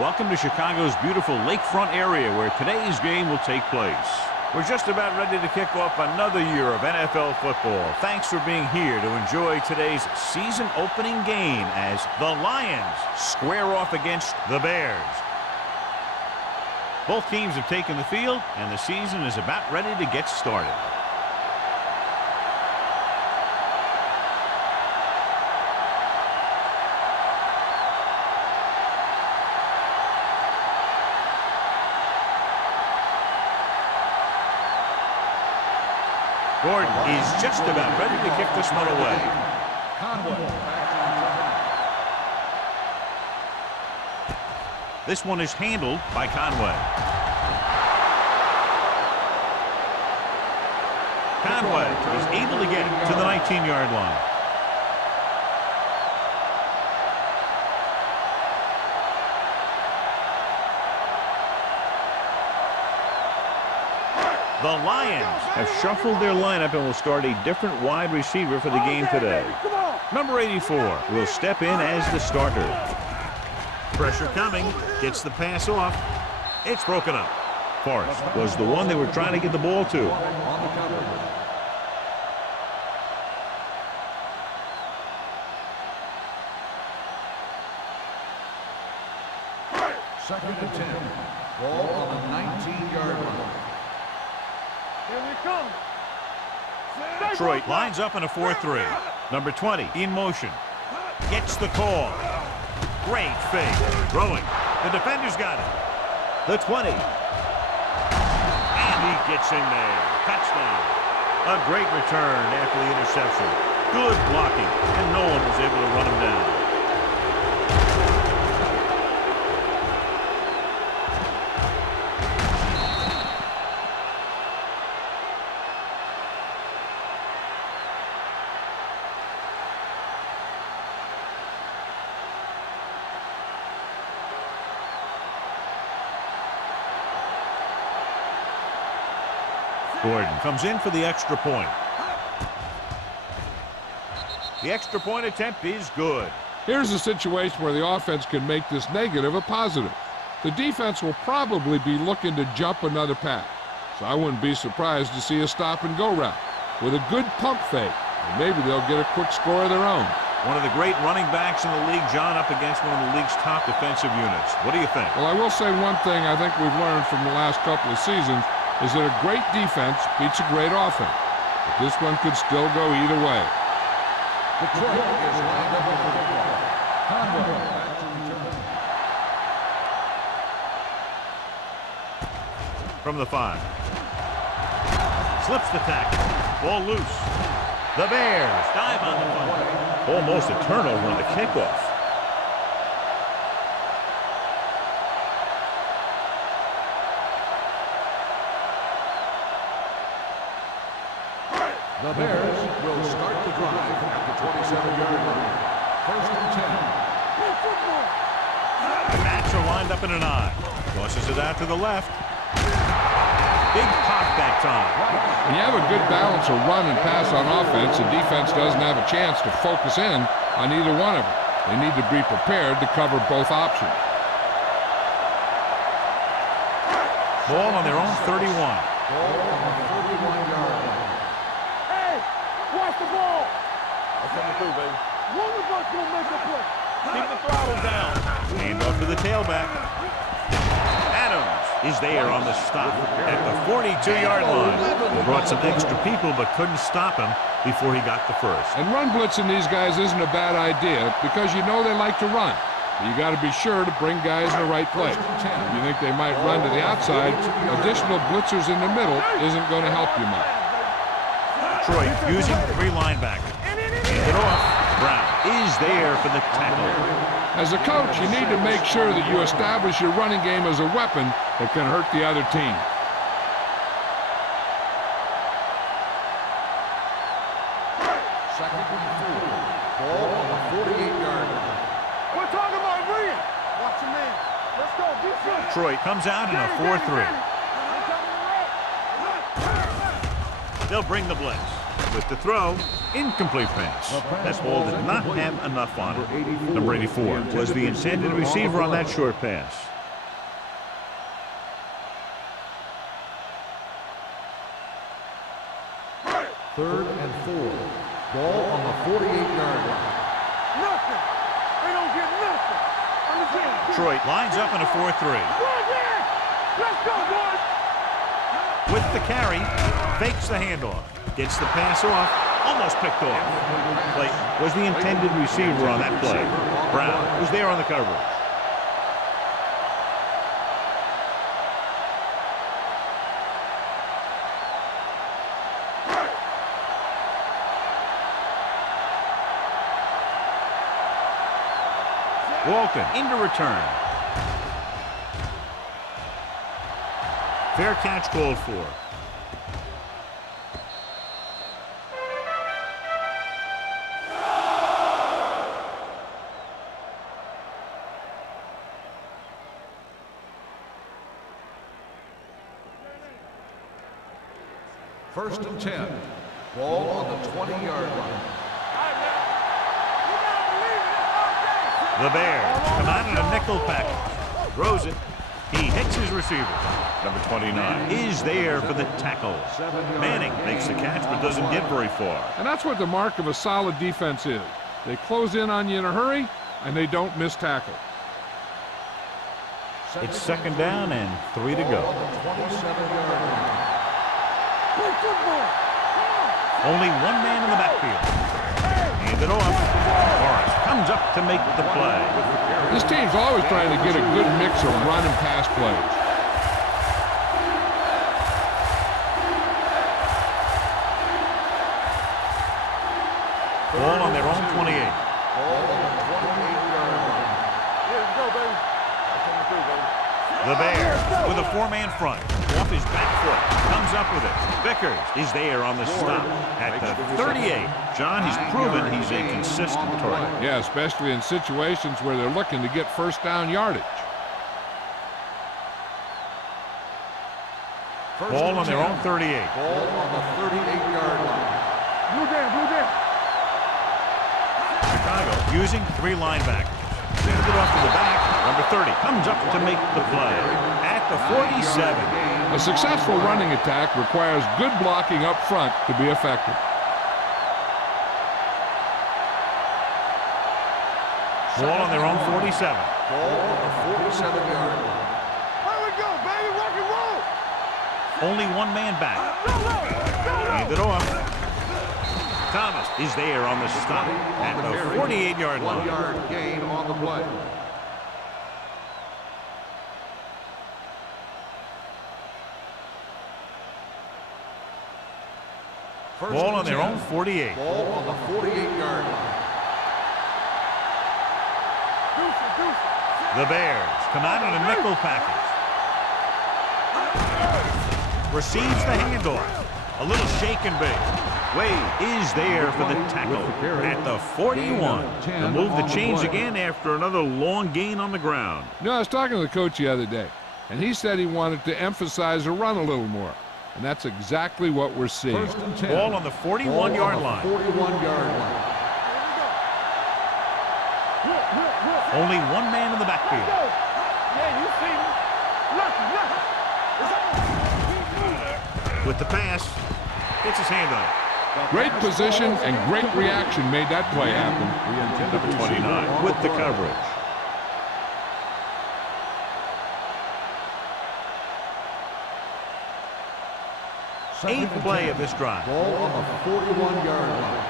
Welcome to Chicago's beautiful lakefront area where today's game will take place. We're just about ready to kick off another year of NFL football. Thanks for being here to enjoy today's season opening game as the Lions square off against the Bears. Both teams have taken the field and the season is about ready to get started. Gordon is just about ready to kick this one away. This one is handled by Conway. Conway is able to get it to the 19-yard line. The Lions have shuffled their lineup and will start a different wide receiver for the game today. Number 84 will step in as the starter. Pressure coming, gets the pass off. It's broken up. Forrest was the one they were trying to get the ball to. Second and 10. Ball on the 19-yard line. Here we come. Detroit lines up in a 4-3. Number 20 in motion. Gets the call. Great fake. Throwing. The defender's got it. The 20. And he gets in there. Touchdown. A great return after the interception. Good blocking. And no one was able to run him down. Gordon comes in for the extra point. The extra point attempt is good. Here's a situation where the offense can make this negative a positive. The defense will probably be looking to jump another pass, so I wouldn't be surprised to see a stop-and-go route with a good pump fake, and maybe they'll get a quick score of their own. One of the great running backs in the league, John, up against one of the league's top defensive units. What do you think? Well, I will say one thing I think we've learned from the last couple of seasons is that a great defense beats a great offense. But this one could still go either way. Detroit is lined up with the ball. Conway back to return. From the 5. Slips the tackle. Ball loose. The Bears dive on the punt. Almost a turnover on the kickoff. The Bears will start the drive at the 27-yard line. First and 10. The backs are lined up in an I. Tosses it out to the left. Big pop that time. When you have a good balance of run and pass on offense, the defense doesn't have a chance to focus in on either one of them. They need to be prepared to cover both options. Ball on their own 31. Ball on the 31-yard line. Watch the ball. That's coming through, baby. One of us gonna make a play. Keep the throttle down. Hand off to the tailback. Adams is there on the stop at the 42-yard line. He brought some extra people but couldn't stop him before he got the first. And run blitzing these guys isn't a bad idea because you know they like to run. But you got to be sure to bring guys in the right place. If you think they might run to the outside, additional blitzers in the middle isn't going to help you much. Detroit using 3 linebackers. Hand it off. Brown is there for the tackle. As a coach, you need to make sure that you establish your running game as a weapon that can hurt the other team. Second and 4. Ball on the 48-yard line. We're talking about reading. Watch your man. Let's go. Defense. Detroit comes out in a 4-3. They'll bring the blitz. With the throw, incomplete pass. That ball did not have enough on it. Number 84 was the intended receiver on that short pass. 3rd and 4. Ball on the 48-yard line. Nothing. They don't get nothing. Understand? Detroit lines up in a 4-3. Let's go, boys. With the carry, fakes the handoff. Gets the pass off, almost picked off. Clayton was the intended receiver on that play. Brown was there on the coverage. Walton into return. Fair catch called for. First and 10. Ball on the 20-yard line. The Bears come out in a nickel package. Throws it. He hits his receiver. Number 29 is there for the tackle. Manning makes the catch but doesn't get very far. And that's what the mark of a solid defense is. They close in on you in a hurry, and they don't miss tackle. It's second down and 3 to go. Only one man in the backfield. Hand it off. Morris comes up to make the play. This team's always trying to get a good mix of run and pass plays. Ball on their own 28. Ball on the 28-yard line. Yeah, let's go, baby. That's coming through, baby. The Bears with a 4-man front. Off his back foot. Comes up with it. Vickers is there on the stop at the 38. John, he's proven he's a consistent target. Yeah, especially in situations where they're looking to get first down yardage. Ball on their own 38. Ball on the 38-yard line. Blue down. Chicago using 3 linebackers. Sends it off to the back. Number 30 comes up to make the play at the 47. A successful running attack requires good blocking up front to be effective. Ball on their own 47. Ball on the 47-yard line. Here we go, baby. Rock and roll. Only one man back. Go. Hand it off. Thomas is there on the stop at the 48-yard line. 1-yard gain on the play. Ball on their own 48. Ball on the 48-yard line. The Bears come out in a nickel package. Receives the handoff. A little shake and bake. Wade is there for the tackle at the 41. They'll move the chains again after another long gain on the ground. You know, I was talking to the coach the other day, and he said he wanted to emphasize the run a little more. And that's exactly what we're seeing. First and 10. Ball on the 41-yard line. 41-yard line. Only one man in the backfield. Yeah, you see me. With the pass, gets his hand on it. Great position and great reaction made that play happen. Number 29 with the coverage. Eighth play of this drive. Ball on the 41-yard line.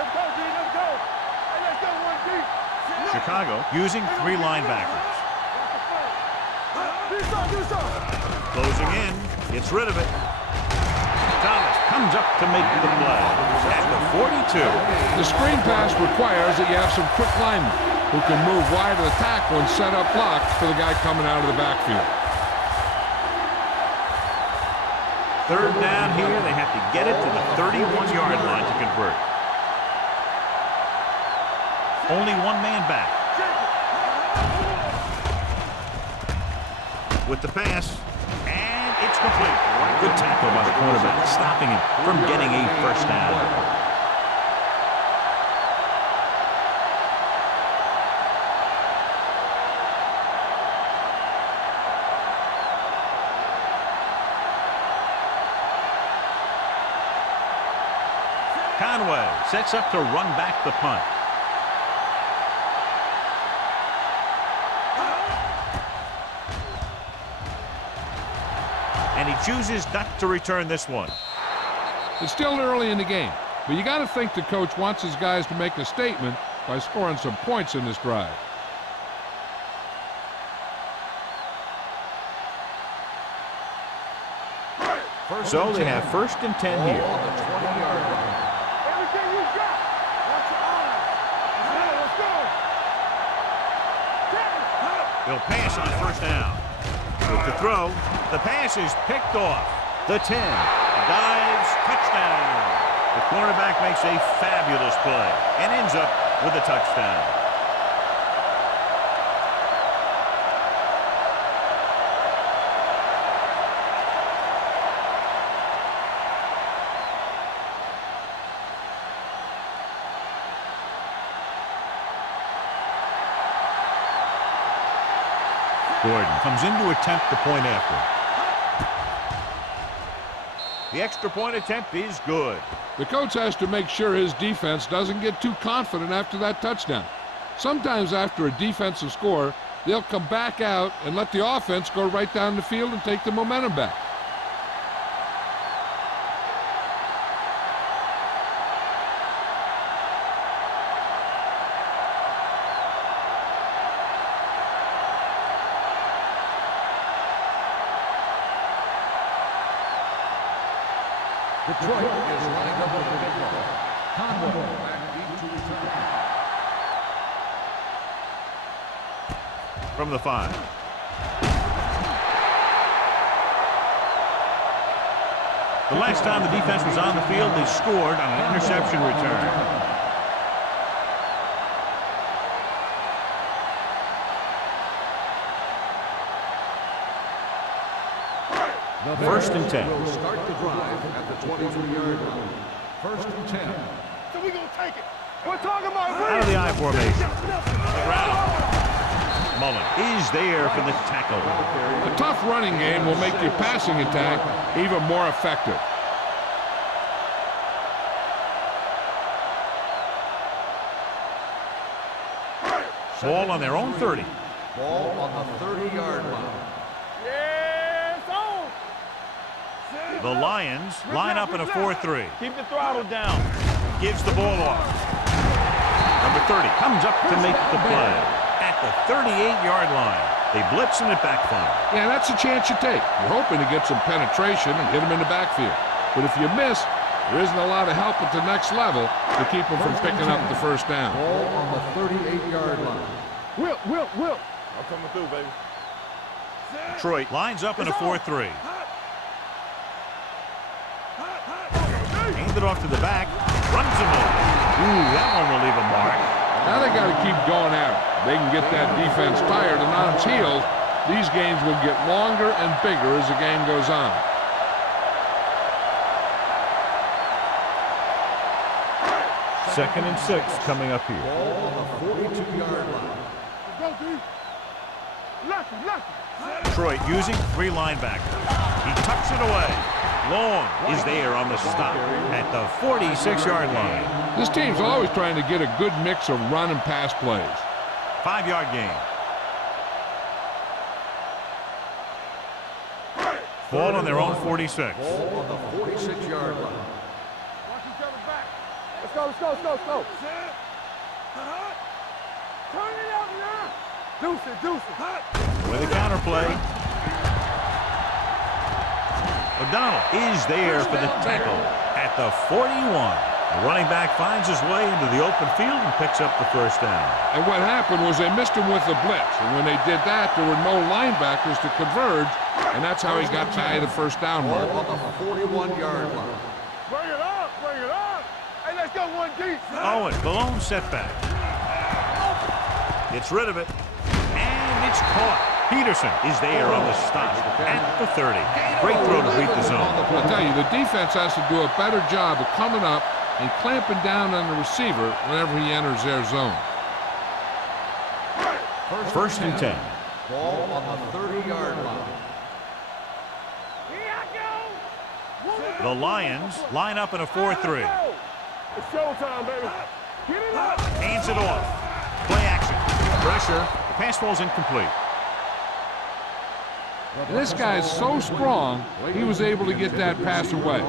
Let's go, D. Let's go. Hey, let's go, 1D. Chicago using 3 linebackers. Do so. Closing in, gets rid of it. Thomas comes up to make the play at the 42. The screen pass requires that you have some quick linemen who can move wide of the tackle and set up blocks for the guy coming out of the backfield. Third down here, they have to get it to the 31-yard line to convert. Only one man back. With the pass, and it's complete. Good tackle by the quarterback, stopping him from getting a first down. Conway sets up to run back the punt. And he chooses not to return this one. It's still early in the game, but you got to think the coach wants his guys to make a statement by scoring some points in this drive. So they have 1st and 10 here. On the 20-yard line. Everything you got. Watch your eyes. Let's go. They'll pass on 1st down. With the throw, the pass is picked off. The 10 dives, touchdown. The cornerback makes a fabulous play and ends up with a touchdown. Gordon comes in to attempt the point after. The extra point attempt is good. The coach has to make sure his defense doesn't get too confident after that touchdown. Sometimes after a defensive score, they'll come back out and let the offense go right down the field and take the momentum back. Detroit is lined up with the football. Conway back deep to return. From the 5. The last time the defense was on the field, they scored on an interception return. The 1st and 10. Will start the drive at the 23-yard line. 1st and 10. So we gonna take it. We're talking about Out of the I formation. The ground. Mullen is there for the tackle. A tough running game will make your passing attack even more effective. Ball on their own 30. Ball on the 30-yard line. The Lions line up in a 4-3. Keep the throttle down. Gives the ball off. Number 30 comes up to make the play. At the 38-yard line. They blitz and it backfires. Yeah, that's a chance you take. You're hoping to get some penetration and get them in the backfield. But if you miss, there isn't a lot of help at the next level to keep them from picking up the 1st down. Ball on the 38-yard line. Will. I'm coming through, baby. Detroit lines up in a 4-3. Hand it off to the back. Runs him over. Ooh, that one will leave a mark. Now they got to keep going at it. They can get that defense tired and on its heels. These games will get longer and bigger as the game goes on. Second and 6 coming up here. Ball on the 42-yard line. Go, D. Lucky. Detroit using 3 linebackers. He tucks it away. Long is there on the stop at the 46-yard line. This team's always trying to get a good mix of run and pass plays. 5-yard gain. Ball on their own 46. Ball on the 46-yard line. Watch each other back. Let's go. Turn it out now. Deuce it. With a counter play. O'Donnell is there for the tackle at the 41. The running back finds his way into the open field and picks up the 1st down. And what happened was they missed him with the blitz. And when they did that, there were no linebackers to converge. And that's how he got by the 1st down mark. Ball on the 41-yard line. Bring it up. Hey, let's go 1 deep. Owen, the lone setback. Gets rid of it. And it's caught. Peterson is there on the stop at the 30. Great throw to beat the zone. I'll tell you, the defense has to do a better job of coming up and clamping down on the receiver whenever he enters their zone. 1st and 10. Ball on the 30-yard line. The Lions line up in a 4-3. It's showtime, baby. Get it up. Hands it off. Play action. Pressure. The pass falls incomplete. This guy's so strong, he was able to get that pass away.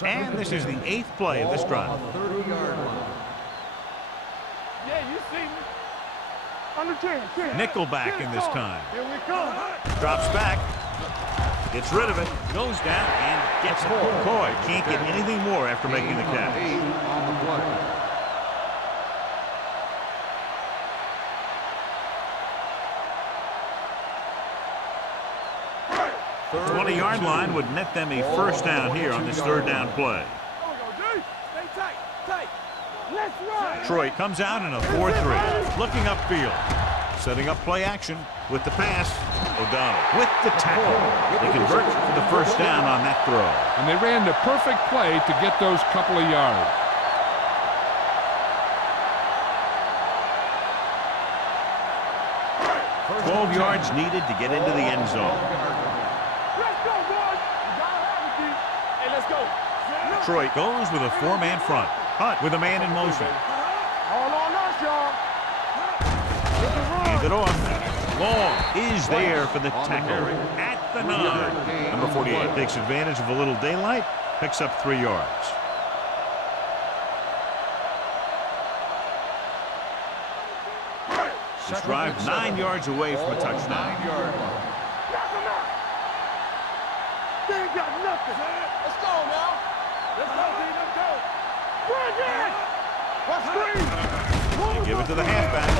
And this is the 8th play of this drive. 30-yard line. Yeah, you see me. Under 10. Nickelback in this time. Here we come. Drops back. Gets rid of it. Goes down and gets it. McCoy can't get anything more after making the catch. 8 on the play. 20-yard line would net them a first down here on this 3rd down play. Stay tight. Let's run. Detroit comes out in a 4-3. Looking upfield. Setting up play action with the pass. O'Donnell with the tackle. They convert for the first down on that throw. And they ran the perfect play to get those couple of yards. First 12 yards needed to get into the end zone. Let's go, boys. Hey, let's go. Detroit goes with a 4-man front. Hunt with a man in motion. All on us, y'all. Hand it off. Long is there for the tackle at the 9. Number 48 takes advantage of a little daylight. Picks up 3 yards. This drive 9 yards away from a touchdown. 9-yard line. Knock him out. They ain't got nothing. Let's go now. Let's go, team. Let's go. Bring it. Let's screen. They give it to the halfback.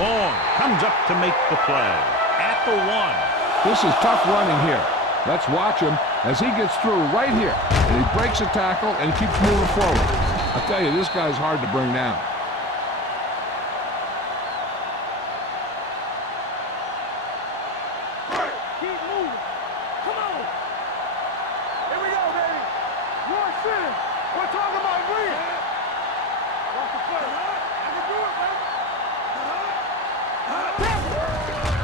Long comes up to make the play at the 1. This is tough running here. Let's watch him as he gets through right here. And he breaks a tackle and keeps moving forward. I tell you, this guy's hard to bring down. Keep moving. Come on. Here we go, baby. One sin. We're talking about win. Watch the play. I can do it, baby.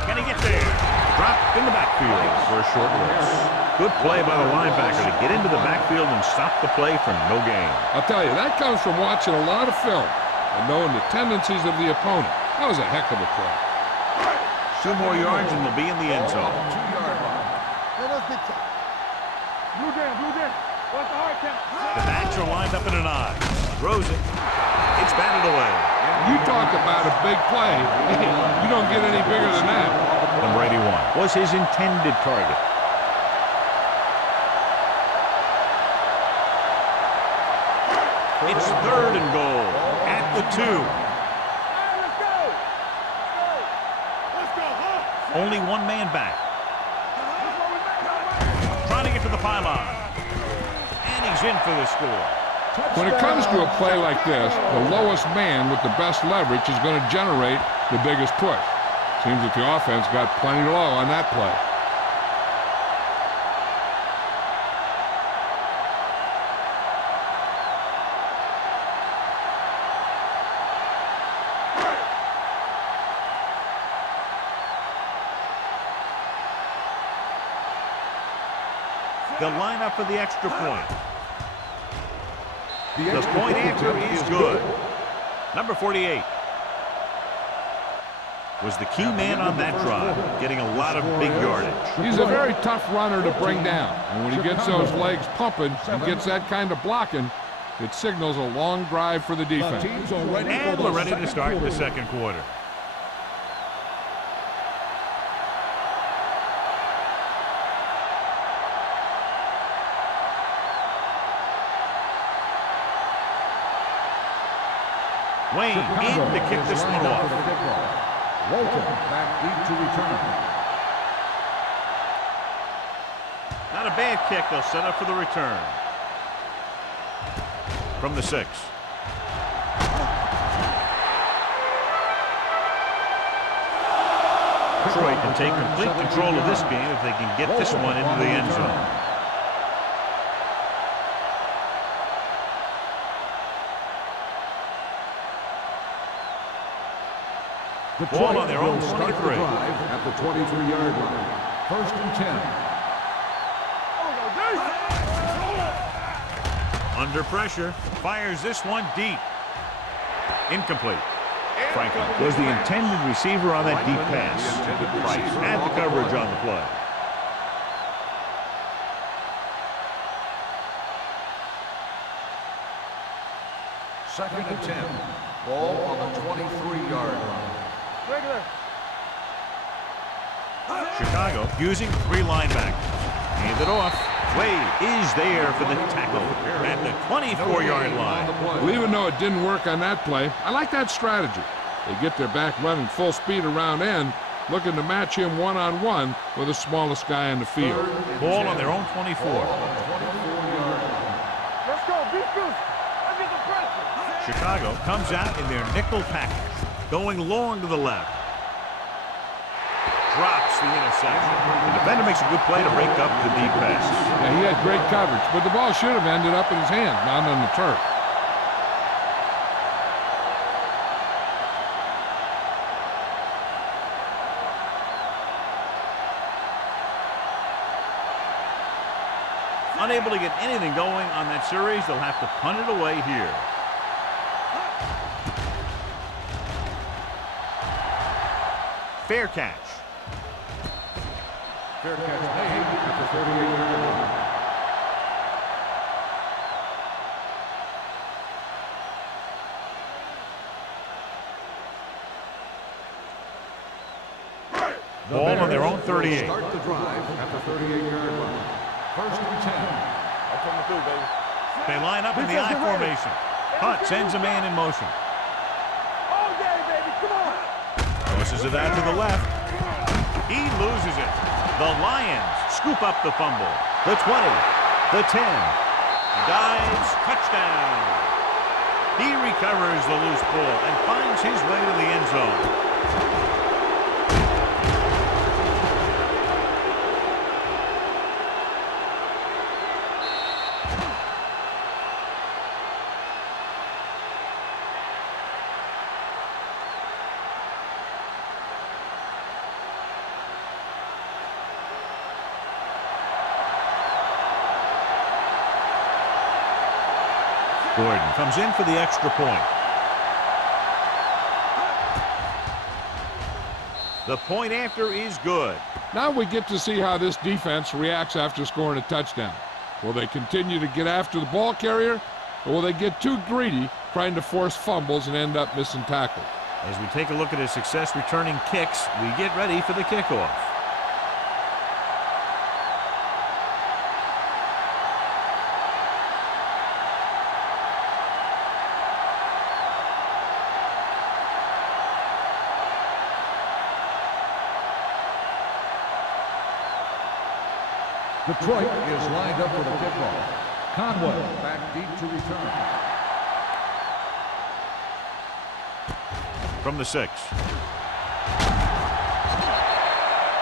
Can he get there? Dropped in the backfield for a short loss. Good play by the linebacker to get into the backfield and stop the play for no gain. I'll tell you, that comes from watching a lot of film and knowing the tendencies of the opponent. That was a heck of a play. 2 more yards and they'll be in the end zone. 2-yard line. Let us get you. Blue down. What's the hard count? The backs are lined up in an I. Throws it. It's batted away. You talk about a big play. You don't get any bigger than that. Number 81 was his intended target. It's 3rd and goal at the 2. Let's go. Let's go, huh? Only 1 man back. That's what we make our way. Trying to get to the pylon. And he's in for the score. When it comes to a play like this, the lowest man with the best leverage is going to generate the biggest push. Seems that the offense got plenty low on that play. They'll line up for the extra point. The point after is good. Number 48 was the key man on that drive, getting a lot of big yardage. He's a very tough runner to bring down. And when he gets those legs pumping and gets that kind of blocking, it signals a long drive for the defense. And we're ready to start the second quarter. Wayne in to kick this one off. Walton back deep to return. Not a bad kick. They'll set up for the return. From the 6. Detroit can take complete control of this game if they can get this one into the end zone. Detroit Ball on their own will start the 23. drive at the 23-yard line. 1st and 10. Under pressure, fires this one deep. Incomplete. Franklin was the intended receiver on that deep pass. Price had the coverage on the play. Second and 10. Ball on the 23-yard line. Regular. Chicago using 3 linebackers. Hand it off. Wade is there for the tackle at the 24-yard line. Well, even though it didn't work on that play, I like that strategy. They get their back running full speed around end, looking to match him one-on-one with the smallest guy on the field. Ball on their own 24. Let's go. Beat Goose. Let's get the pressure. Chicago comes out in their nickel package, going long to the left. Drops the interception. The defender makes a good play to break up the deep pass. Yeah, he had great coverage, but the ball should have ended up in his hand, not on the turf. Unable to get anything going on that series, they'll have to punt it away here. Fair catch. Fair catch made at the 38-yard line. Ball on their own 38. Start the drive at the 38-yard line. 1st and 10. I'm coming through, baby. They line up in the I formation. Hunt sends a man in motion. All day, baby. Come on. Tosses it out to the left. He loses it. The Lions scoop up the fumble. The 20, the 10. Dives, touchdown. He recovers the loose ball and finds his way to the end zone. Gordon comes in for the extra point. The point after is good. Now we get to see how this defense reacts after scoring a touchdown. Will they continue to get after the ball carrier, or will they get too greedy trying to force fumbles and end up missing tackles? As we take a look at his success returning kicks, we get ready for the kickoff. Detroit is lined up for the kickoff. Conway back deep to return. From the 6.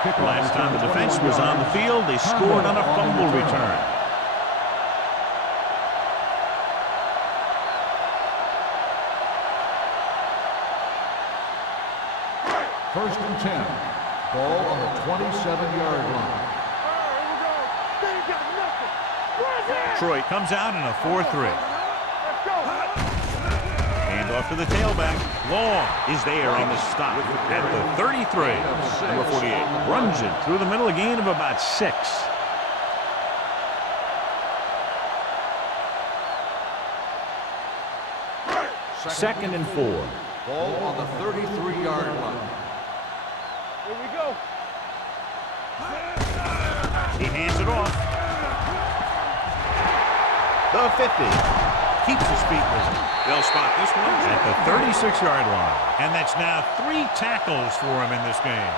Kickoff Last time the defense was on the field, they scored on a fumble return. First and 10. Ball on the 27-yard line. Detroit comes out in a 4-3. Let's go. Hand off to the tailback. Long is there on the stop at the 33. Number 48 runs it through the middle, a gain of about 6. Second and 4. Ball on the 33-yard line. Here we go. He hands it off. The 50. Keeps his feet moving. They'll spot this one at the 36-yard line. And that's now 3 tackles for him in this game.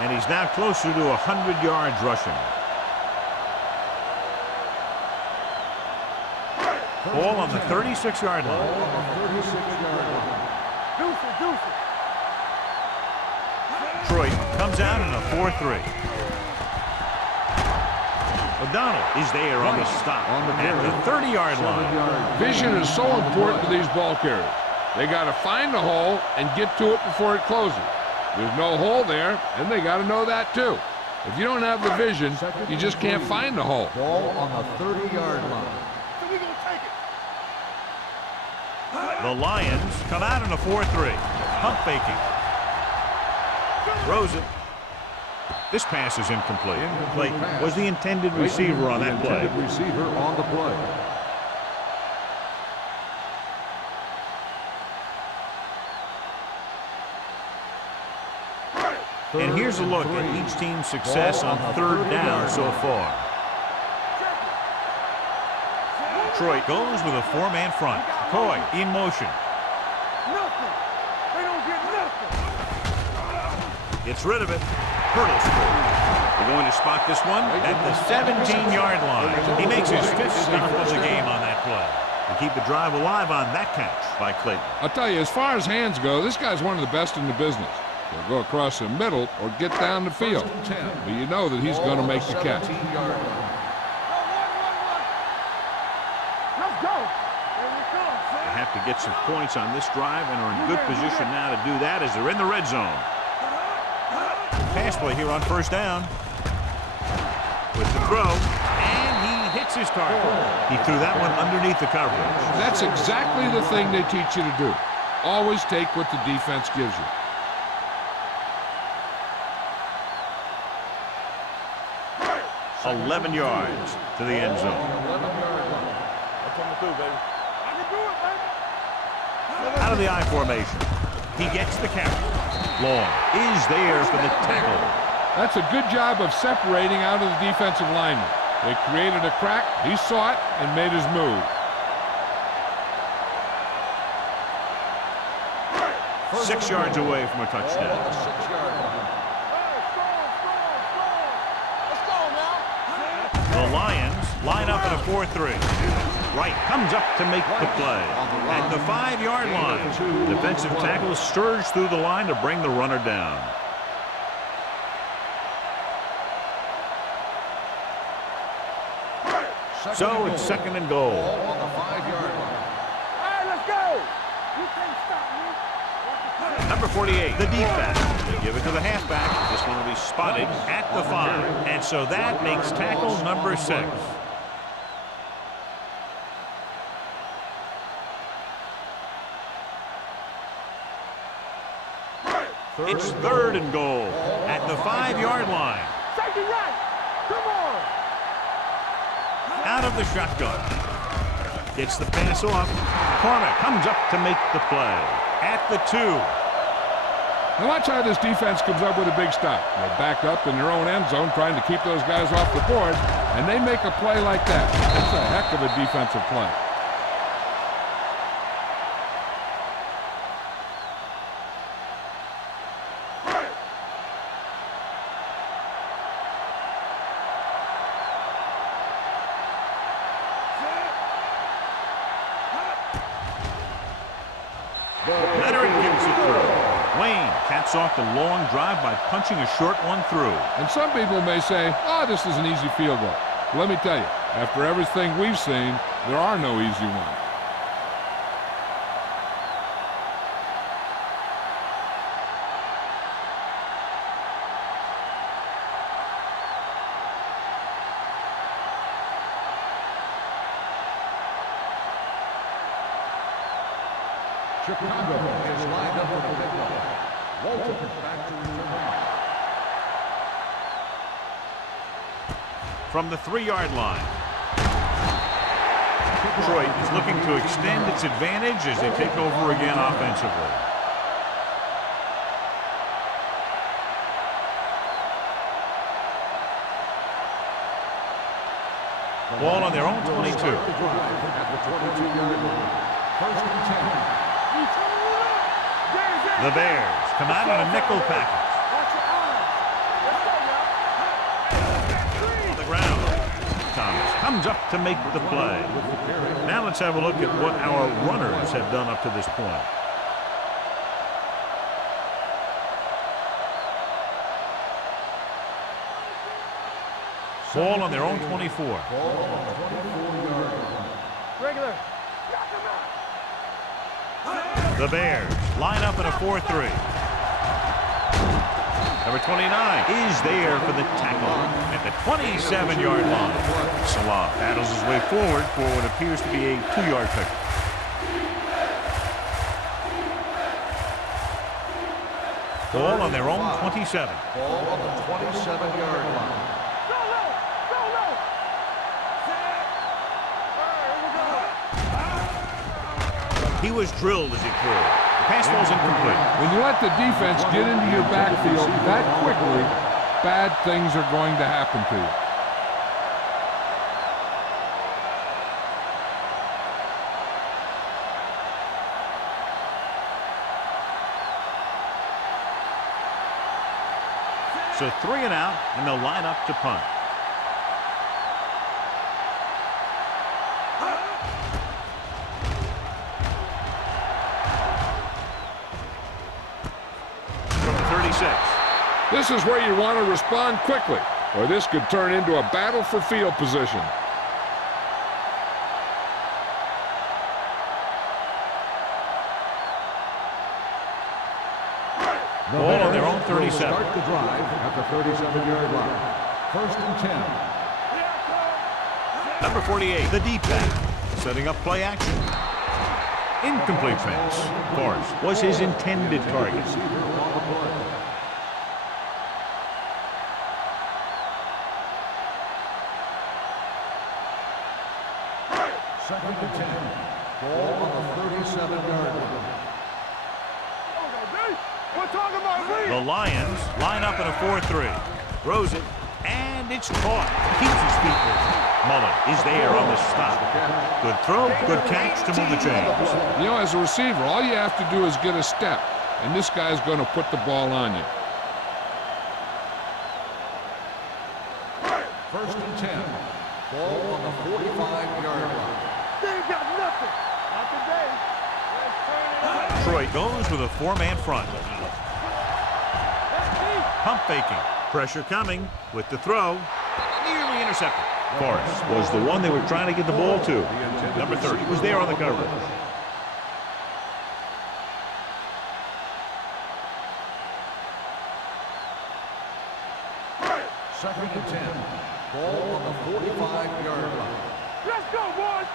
And he's now closer to 100 yards rushing. Ball on the 36-yard Ball line. on the 36-yard line. Deuce it. Detroit comes out in a 4-3. O'Donnell is there on the stop at the 30-yard line. Vision is so important to these ball carriers. They got to find the hole and get to it before it closes. There's no hole there, and they got to know that too. If you don't have the vision, you just can't find the hole. Ball on the 30-yard line. So we gonna take it. The Lions come out in a 4-3. Pump faking. Throws it. This pass is incomplete. Clayton was the intended receiver on that play. Receiver on the play. And here's a look at each team's success on third down so far. Detroit goes with a four-man front. Coy in motion. Nothing. They don't get nothing. Gets rid of it. Hurdles through. They're going to spot this one at the 17-yard line. He makes his fifth stop of the game on that play. To keep the drive alive on that catch by Clayton. I'll tell you, as far as hands go, this guy's one of the best in the business. He'll go across the middle or get down the field. But you know that he's going to make the catch. Let's go. Here we come, They have to get some points on this drive and are in good position now to do that as they're in the red zone. Pass play here on first down. With the throw, and he hits his target. He threw that one underneath the coverage. That's exactly the thing they teach you to do. Always take what the defense gives you. 11 yards to the end zone. I'm coming through, baby. I can do it, baby. Out of the I formation. He gets the carry. Long is there for the tackle. That's a good job of separating out of the defensive lineman. They created a crack, he saw it, and made his move. 6 yards away from a touchdown. The Lions line up in a 4-3. Wright comes up to make the play. At the 5-yard line, defensive tackles surge through the line to bring the runner down. So it's second and goal. On the 5-yard line. All right, let's go. You can't stop me. Number 48, the defense. They give it to the halfback. This one will be spotted at the 5. And so that makes tackle number 6. It's third and goal at the 5-yard line. Safety right. Come on. Out of the shotgun. Gets the pass off. Corner comes up to make the play. At the 2. Now watch how this defense comes up with a big stop. They back up in their own end zone trying to keep those guys off the board, and they make a play like that. That's a heck of a defensive play. Leonard gives it through. Wayne caps off the long drive by punching a short one through. And some people may say, oh, this is an easy field goal. Let me tell you, after everything we've seen, there are no easy ones. Chicago is lined up for the pickoff. Walter back to return. From the 3-yard line. Detroit is looking to extend its advantage as they take over again offensively. Ball on their own 22. At the 22-yard line. First and 10. The Bears come out in a nickel package. Watch your eyes. On the ground. Thomas comes up to make the play. Now let's have a look at what our runners have done up to this point. Ball on their own 24. Ball on the 24-yard line. Regular. The Bears line up in a 4-3. Number 29 is there for the tackle at the 27-yard line. Salah battles his way forward for what appears to be a 2-yard pick. Ball on their own 27. Ball on the 27-yard line. Go low! Go low! He was drilled as he threw. The pass ball's incomplete. When you let the defense get into your backfield that quickly, bad things are going to happen to you. So 3 and out, and they'll line up to punt. From 36. This is where you want to respond quickly, or this could turn into a battle for field position. Ball on their own 37. Start the drive at the 37-yard line. 1st and 10. Number 48, the deep back, setting up play action. Incomplete pass. Forrest was his intended target. Second and 10. Ball on the 37-yard line. We're talking about The Lions line up in a 4-3. Throws it, and it's caught. Keeps his feet moving. Mullen is there on the stop. Good throw, good catch to move the chains. You know, as a receiver, all you have to do is get a step, and this guy's going to put the ball on you. 1st and 10. Ball on the 45-yard line. They ain't got nothing. Not today. Let's turn it up. Detroit goes with a 4-man front. Pump faking. Pressure coming with the throw. Nearly intercepted. Forrest was the one they were trying to get the ball to. Number 30 was there on the coverage. Second and 10. Ball on the 45-yard line. Let's go, boys.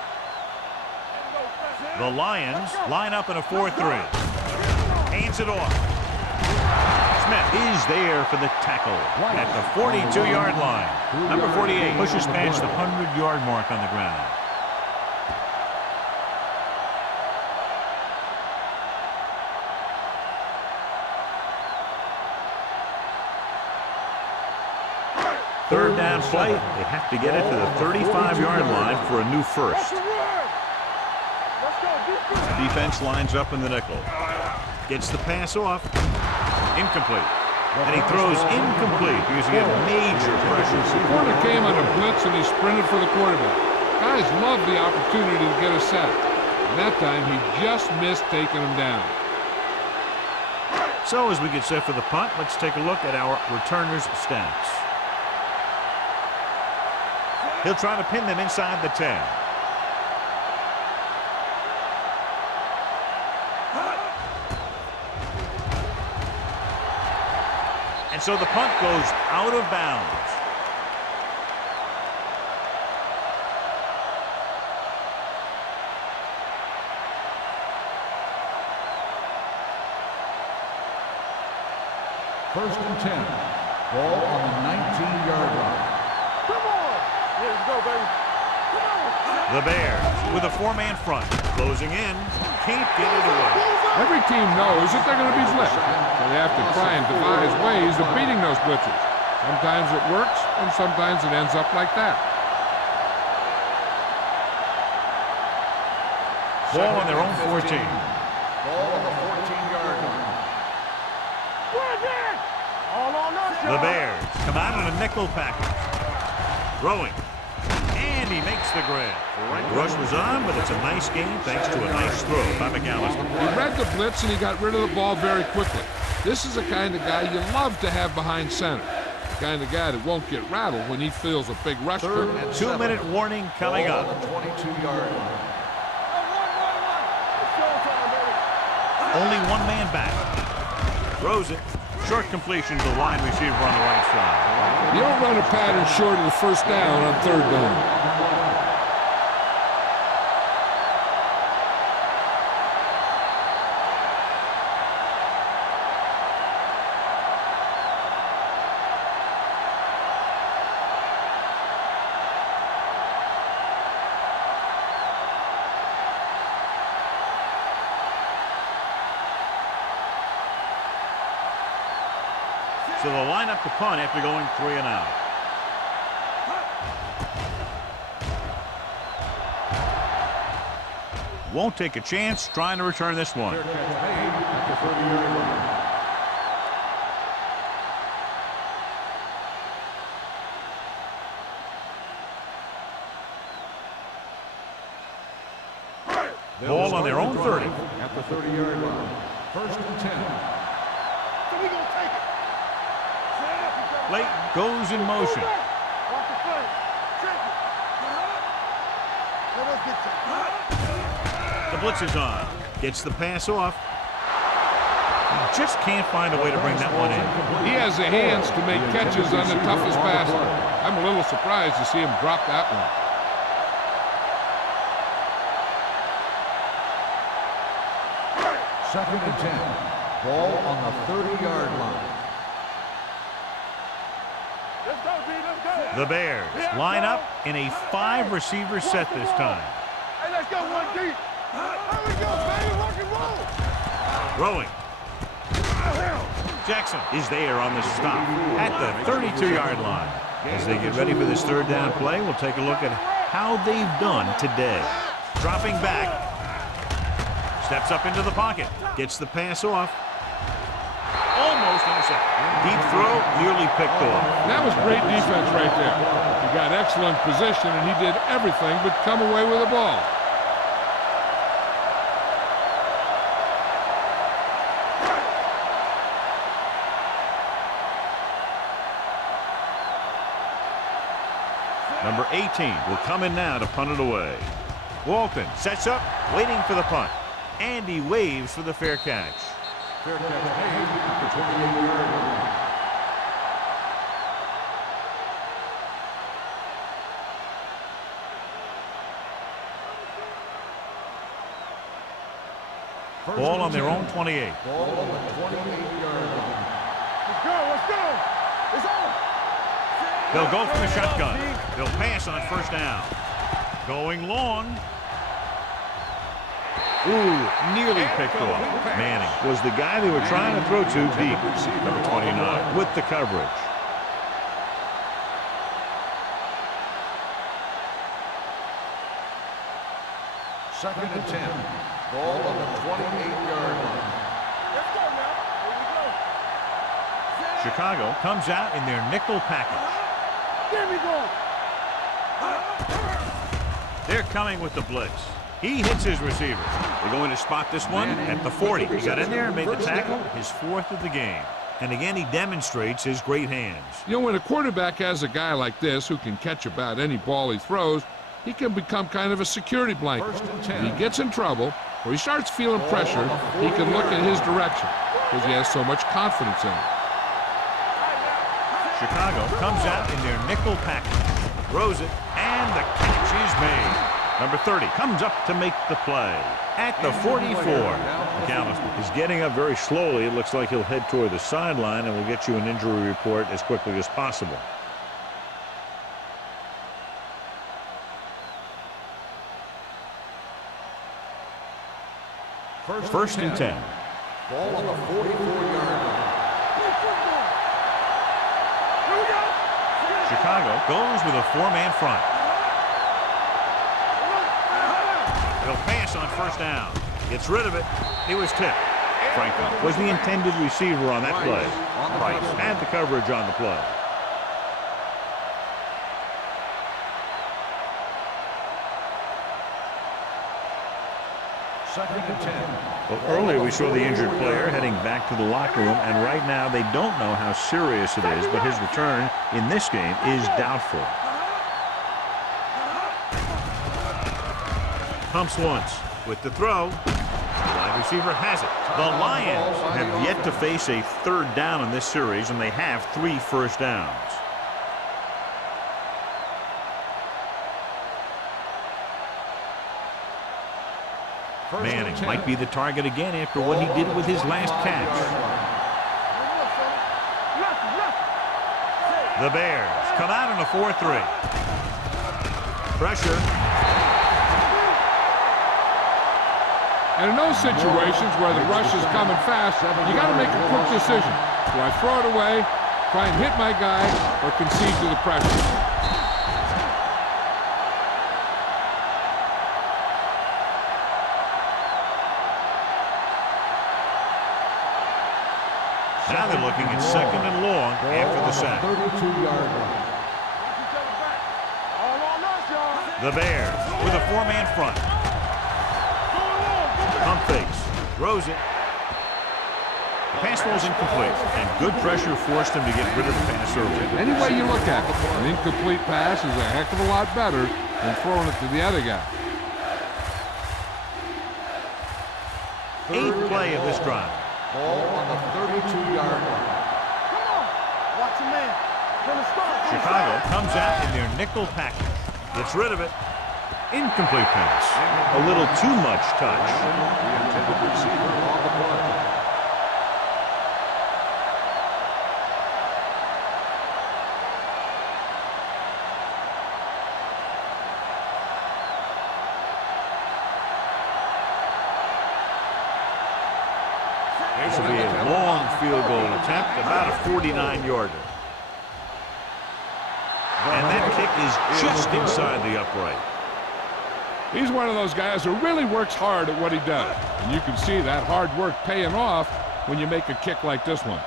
The Lions line up in a 4-3. Hands it off. Smith is there for the tackle at the 42-yard line. Number 48 pushes past the 100-yard mark on the ground. Third down play. They have to get it to the 35-yard line for a new first. Let's go, defense. Defense lines up in the nickel. Gets the pass off. Incomplete. And he throws incomplete using a major pressure. The corner came on a blitz and he sprinted for the quarterback. Guys love the opportunity to get a sack. And that time he just missed taking him down. So as we get set for the punt, let's take a look at our returners' stats. He'll try to pin them inside the 10. And so the punt goes out of bounds. First and 10. Ball on the 19-yard line. Come on. Here we go, baby. Come on. The Bears with a 4-man front. Closing in. Can't get it away. Every team knows that they're going to be blitzed, so they have to try and devise ways of beating those blitzes. Sometimes it works, and sometimes it ends up like that. Ball on their own 14. Ball on the 14-yard line. We're there. All on us, The Bears come out in a nickel package. Throwing. And he makes the grab. The rush was on, but it's a nice game thanks to a nice throw by McAllister. He read the blitz and he got rid of the ball very quickly. This is the kind of guy you love to have behind center. The kind of guy that won't get rattled when he feels a big rush. Third and 2-minute warning coming Ball up. on the 22-yard line. Only one man back. Throws it. Short completion to the wide receiver on the right side. You don't run a pattern short of the first down on third down. So they'll line up the punt after going 3 and out. Won't take a chance trying to return this one. Fair catch made at the 30-yard line. Ball on their own 30. At the 30-yard line. First and 10. So we gonna take it. Late goes in motion. Watch the play. Check it. Let us get checked. The blitz is on. Gets the pass off. He just can't find a way to bring that one in. He has the hands to make catches on the toughest passes. I'm a little surprised to see him drop that one. Second and 10. Ball on the 30-yard line. Let's go, B. Let's go. The Bears line up in a 5-receiver set this time. Hey, let's go, 1 deep. There we go, baby. Rock and roll. Throwing. Jackson is there on the stop at the 32-yard line. As they get ready for this third down play, we'll take a look at how they've done today. Dropping back. Steps up into the pocket. Gets the pass off. Almost intercepted. Deep throw, nearly picked off. That was great defense right there. He got excellent position, and he did everything but come away with the ball. Number 18 will come in now to punt it away. Walton sets up, waiting for the punt. And he waves for the fair catch. Fair catch made at the 28-yard line. Ball on their own 28. Ball on the 28-yard line. Let's go. Let's go. It's on. They'll go for the shotgun. They'll pass on first down. Going long. Ooh, nearly picked off. Manning was the guy they were trying to throw to deep. Number 29 with the coverage. Second and 10. Ball on the 28-yard line. Let's go now. Here we go. Chicago comes out in their nickel package. There we go. They're coming with the blitz. He hits his receiver. They're going to spot this one at the 40. He got in there and made the tackle, his 4th of the game. And again, he demonstrates his great hands. You know, when a quarterback has a guy like this who can catch about any ball he throws, he can become kind of a security blanket. If he gets in trouble or he starts feeling pressure, he can look in his direction because he has so much confidence in it. Chicago comes out in their nickel package, throws it, and the catch is made. Number 30 comes up to make the play at the 44. McAllister is getting up very slowly. It looks like he'll head toward the sideline, and we'll get you an injury report as quickly as possible. First and 10. Ball on the 44-yard line. Here we go. Chicago goes with a 4-man front. They'll pass on first down. Gets rid of it. He was tipped. Franklin was the intended receiver on that play. Price had the coverage on the play. Second and 10. Well, earlier we saw the injured player heading back to the locker room, and right now they don't know how serious it is, but his return in this game is doubtful. Pumps once with the throw. Wide Receiver has it. The Lions have yet to face a third down in this series, and they have 3 first downs. Manning might be the target again after what he did with his last catch. The Bears come out in a 4-3. Pressure. And in those situations where the rush is coming fast, you got to make a quick decision. Do I throw it away, try and hit my guy, or concede to the pressure? Now they're looking at 2nd and long after the sack. 32-yard line. The Bears with a 4-man front. Pump fakes. Throws it. The pass falls incomplete, and good pressure forced him to get rid of the pass early. Any way you look at it, an incomplete pass is a heck of a lot better than throwing it to the other guy. 8th play of this drive. Ball on the 32-yard line. Come on. Watch your man. From the start. Chicago comes out in their nickel package. Gets rid of it. Incomplete pass. A little too much touch. The intended receiver on the play. This will be a long field goal attempt, about a 49-yarder. And that kick is just inside the upright. He's one of those guys who really works hard at what he does. And you can see that hard work paying off when you make a kick like this one.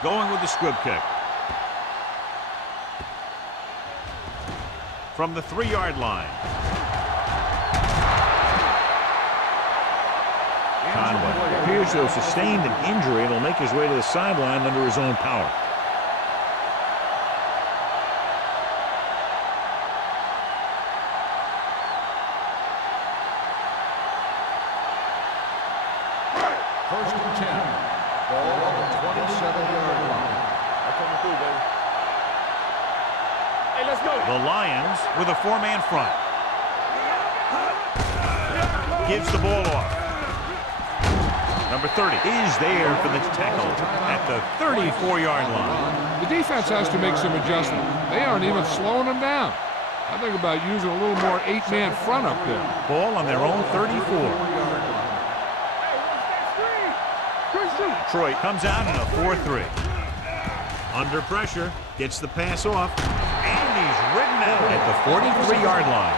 Going with the squib kick. From the 3-yard line. Conway appears to have sustained an injury and will make his way to the sideline under his own power. First and 10. Ball on the 27-yard line. I'm coming through, baby. Hey, let's go. The Lions with a 4-man front. Gives the ball off. Number 30 is there for the tackle at the 34-yard line. The defense has to make some adjustments. They aren't even slowing them down. I think about using a little more 8-man front up there. Ball on their own 34. Detroit comes out in a 4-3. Under pressure, gets the pass off, and he's ridden out at the 43-yard line.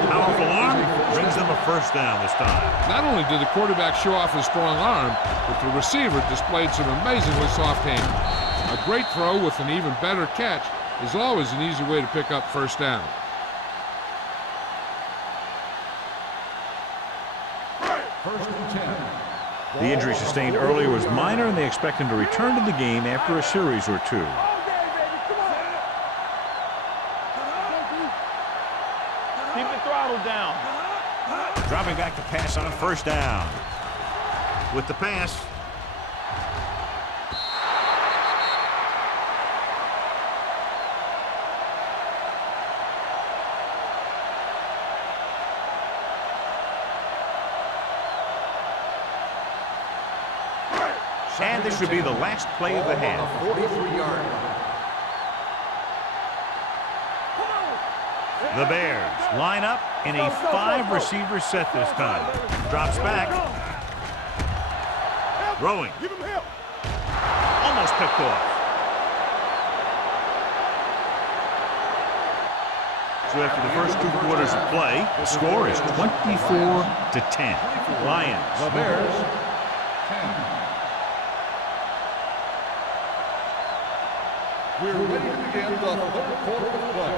A powerful arm brings them a first down this time. Not only did the quarterback show off his strong arm, but the receiver displayed some amazingly soft handling. A great throw with an even better catch is always an easy way to pick up first down. First and 10. The injury sustained earlier was minor, and they expect him to return to the game after a series or two. Keep the throttle down. Dropping back to pass on first down. With the pass. And this should be the last play of the half. 43-yard line. The Bears line up in a 5-receiver set this time. Drops back. Throwing. Almost picked off. So after the first 2 quarters of play, the score is 24-10. Lions. The Bears 10. We're ready to begin the third quarter of play.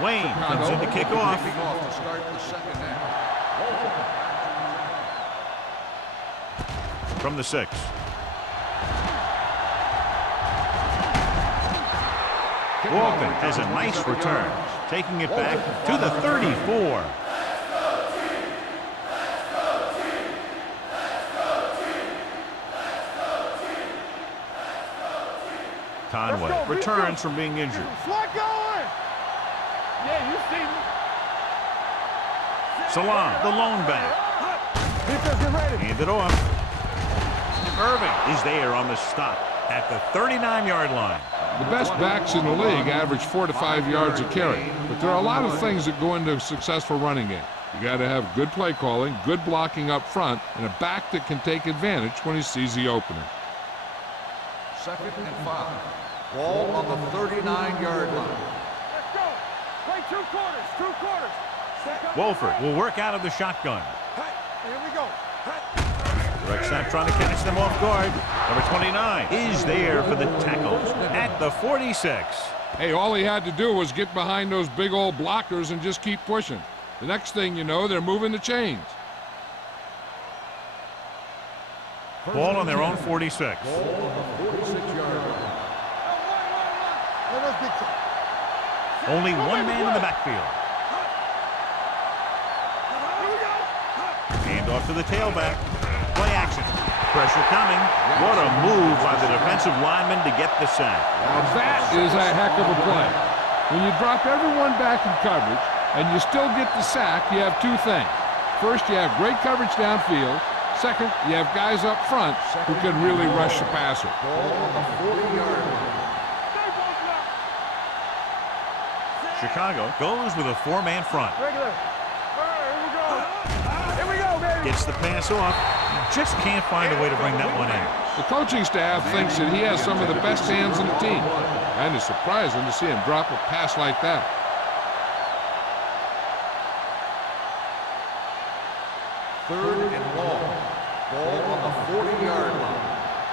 Wayne comes in to kick off. Kicking off to start the second half. From the 6. Walton has a nice return, taking it back to the 34. Conway returns from being injured. Slot going! Yeah, you see me. Salam, the lone back. Defense, get ready. Hand it off. Irving is there on the stop at the 39-yard line. The best backs in the league average 4 to 5 yards a carry, but there are a lot of things that go into a successful running game. You got to have good play calling, good blocking up front, and a back that can take advantage when he sees the opening. 2nd and 5. Ball on the 39-yard line. Let's go. Play 2 quarters, 2 quarters. Wolford will work out of the shotgun. Hey, here we go. Direct snap trying to catch them off guard. Number 29 is there for the tackles at the 46. Hey, all he had to do was get behind those big old blockers and just keep pushing. The next thing you know, they're moving the chains. Ball on their own 46. Ball on the 46-yard line. Only one man in the backfield. Hand off to the tailback. Play action. Pressure coming. What a move by the defensive lineman to get the sack. Now that is a heck of a play. When you drop everyone back in coverage and you still get the sack, you have 2 things. First, you have great coverage downfield. Second, you have guys up front who can really rush the passer. Ball on the 40-yard line. Chicago goes with a 4-man front. Regular. All right, here we go. Here we go, baby. Gets the pass off. Just can't find a way to bring that one in. The coaching staff thinks that he has some of the best hands in the team, and it's surprising to see him drop a pass like that. 3rd and long. Ball on the 40-yard line.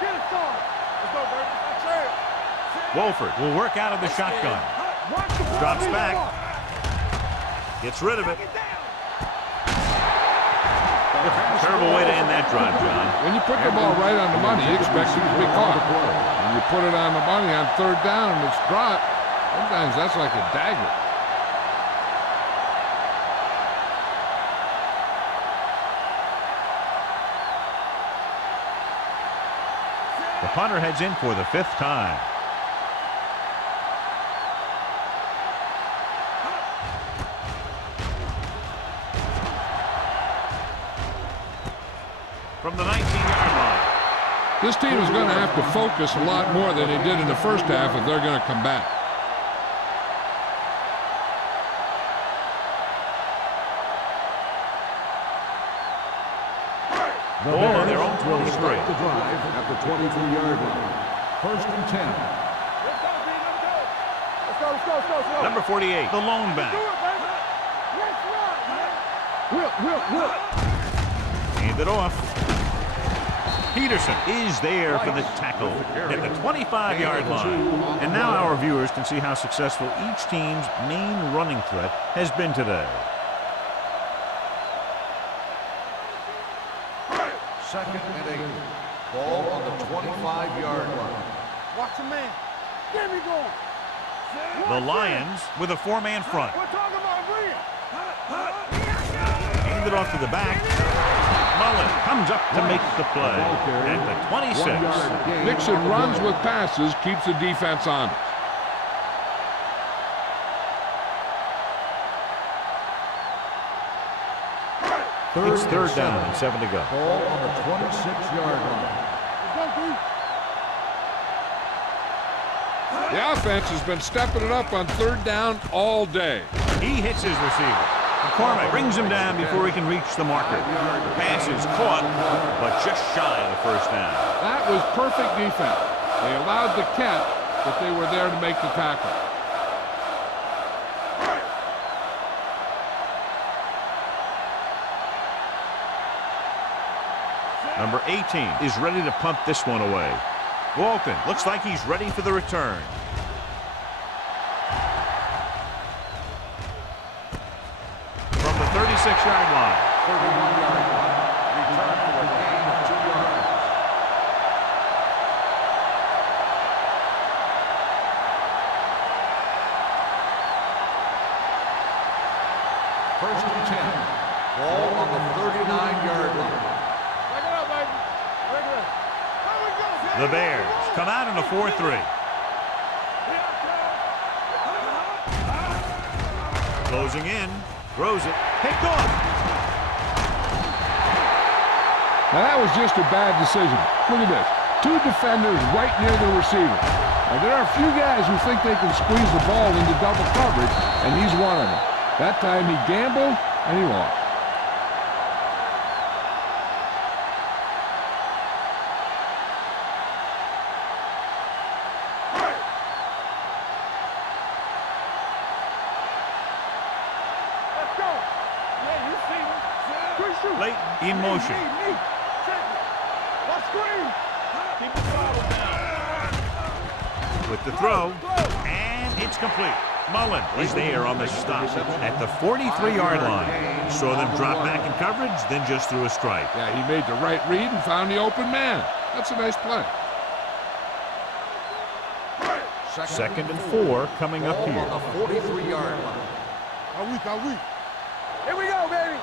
Get it started. Let's go, baby. That's it. Wolford will work out of the shotgun. Watch the ball. Drops Lead back. off. Gets rid of it. Get down. Terrible way to end that drive, John. When you put the ball right on the money, you expect it to be caught. When you put it on the money on 3rd down and it's dropped, sometimes that's like a dagger. The punter heads in for the 5th time. From the 19-yard line. This team is going to have to focus a lot more than they did in the first half if they're going to come back. Ball on their own 23. The drive at the 22-yard line. 1st and 10. Let's go, B. Let's go. Let's go. Number 48, the lone back. Do it, baby. Let's run, man. Will. Hand it off. Peterson is there for the tackle at the 25-yard line. And now our viewers can see how successful each team's main running threat has been today. 2nd and 8. Ball on the 25-yard line. Watch the man. Get me going. The Lions with a 4-man front. We're talking about real. Hand it off to the back. Mullen comes up to make the play at the 26. Nixon runs with passes, keeps the defense honest. It's 3rd down and 7 to go. Ball on the 26-yard line. The offense has been stepping it up on 3rd down all day. He hits his receiver. McCormick brings him down before he can reach the marker. The pass is caught, but just shy of the 1st down. That was perfect defense. They allowed the catch, but they were there to make the tackle. Number 18 is ready to punt this one away. Walton looks like he's ready for the return. From the 36-yard line. 31-yard line. Return for a gain of 2 yards. First and 10. Ball on the 39-yard line. Break it up, baby. Break it up. Here we go. The Bears come out in a 4-3. Closing in. Throws it. Picked off. Now that was just a bad decision. Look at this. 2 defenders right near the receiver. Now there are a few guys who think they can squeeze the ball into double coverage, and he's one of them. That time he gambled, and he lost. Let's go. Yeah, you see me. Quick shoot. Leighton in motion. Knee. Check it. Let's screen. Keep the ball down. With the throw. And it's complete. Mullen is there on the stop at the 43-yard line. Saw them drop back in coverage, then just threw a strike. Yeah, he made the right read and found the open man. That's a nice play. Second and 4 coming up here. On the 43-yard line. Are we? Here we go, baby.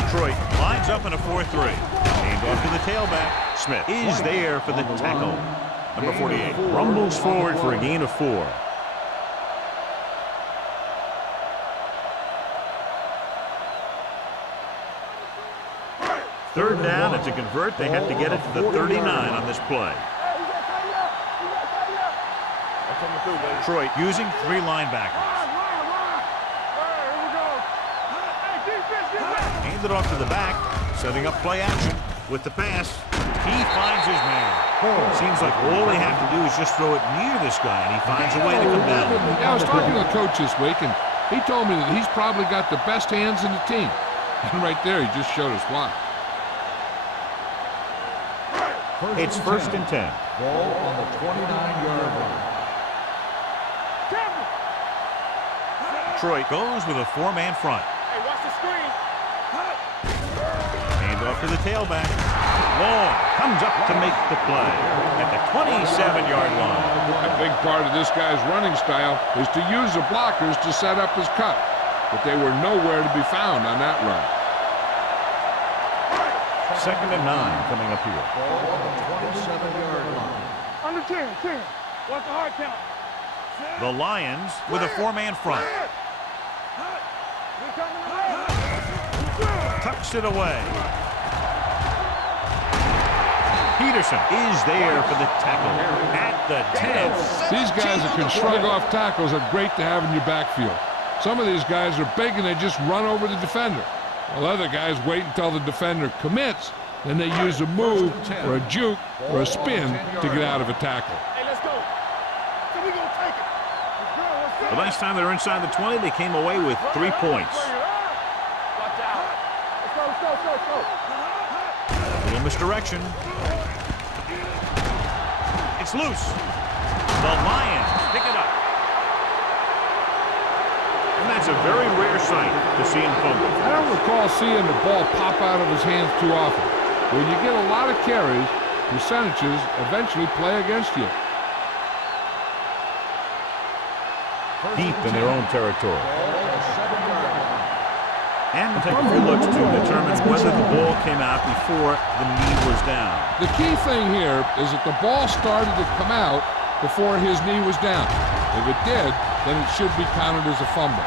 Detroit lines up in a 4-3. Aimed off to the tailback. Smith is there for the tackle. Number 48 rumbles forward for a gain of 4. Third down, and to convert, they have to get it to the 39 on this play. Detroit using 3 linebackers. Handed off to the back, setting up play action with the pass. He finds his man. Seems like all they have to do is just throw it near this guy, and he finds a way to come down. Yeah, I was talking to the coach this week, and he told me that he's probably got the best hands in the team. And right there, he just showed us why. It's first and 10. Ball on the 29-yard line. Detroit goes with a 4-man front. Hey, watch the screen. Hand off to the tailback. Long comes up to make the play at the 27-yard line. A big part of this guy's running style is to use the blockers to set up his cut. But they were nowhere to be found on that run. Second and 9 coming up here. Ball on the 27-yard line. Under 10. Watch the hard count. The Lions with a 4-man front. Tucks it away. Peterson is there for the tackle at the 10. These guys that can shrug off tackles are great to have in your backfield. Some of these guys are big and they just run over the defender. While other guys wait until the defender commits, then they use a move or a juke or a spin to get out of a tackle. Hey, let's go. So we gonna take it. Let's go. Let's The go. last time they were inside the 20, they came away with 3 points. Watch out. Let's go. A little misdirection. It's loose. The Lions pick it up. And that's a very rare sight to see him fumble. I don't recall seeing the ball pop out of his hands too often. When you get a lot of carries, percentages eventually play against you. Deep in their own territory. And we'll take a few looks to determine whether the ball came out before the knee was down. The key thing here is that the ball started to come out before his knee was down. If it did, then it should be counted as a fumble.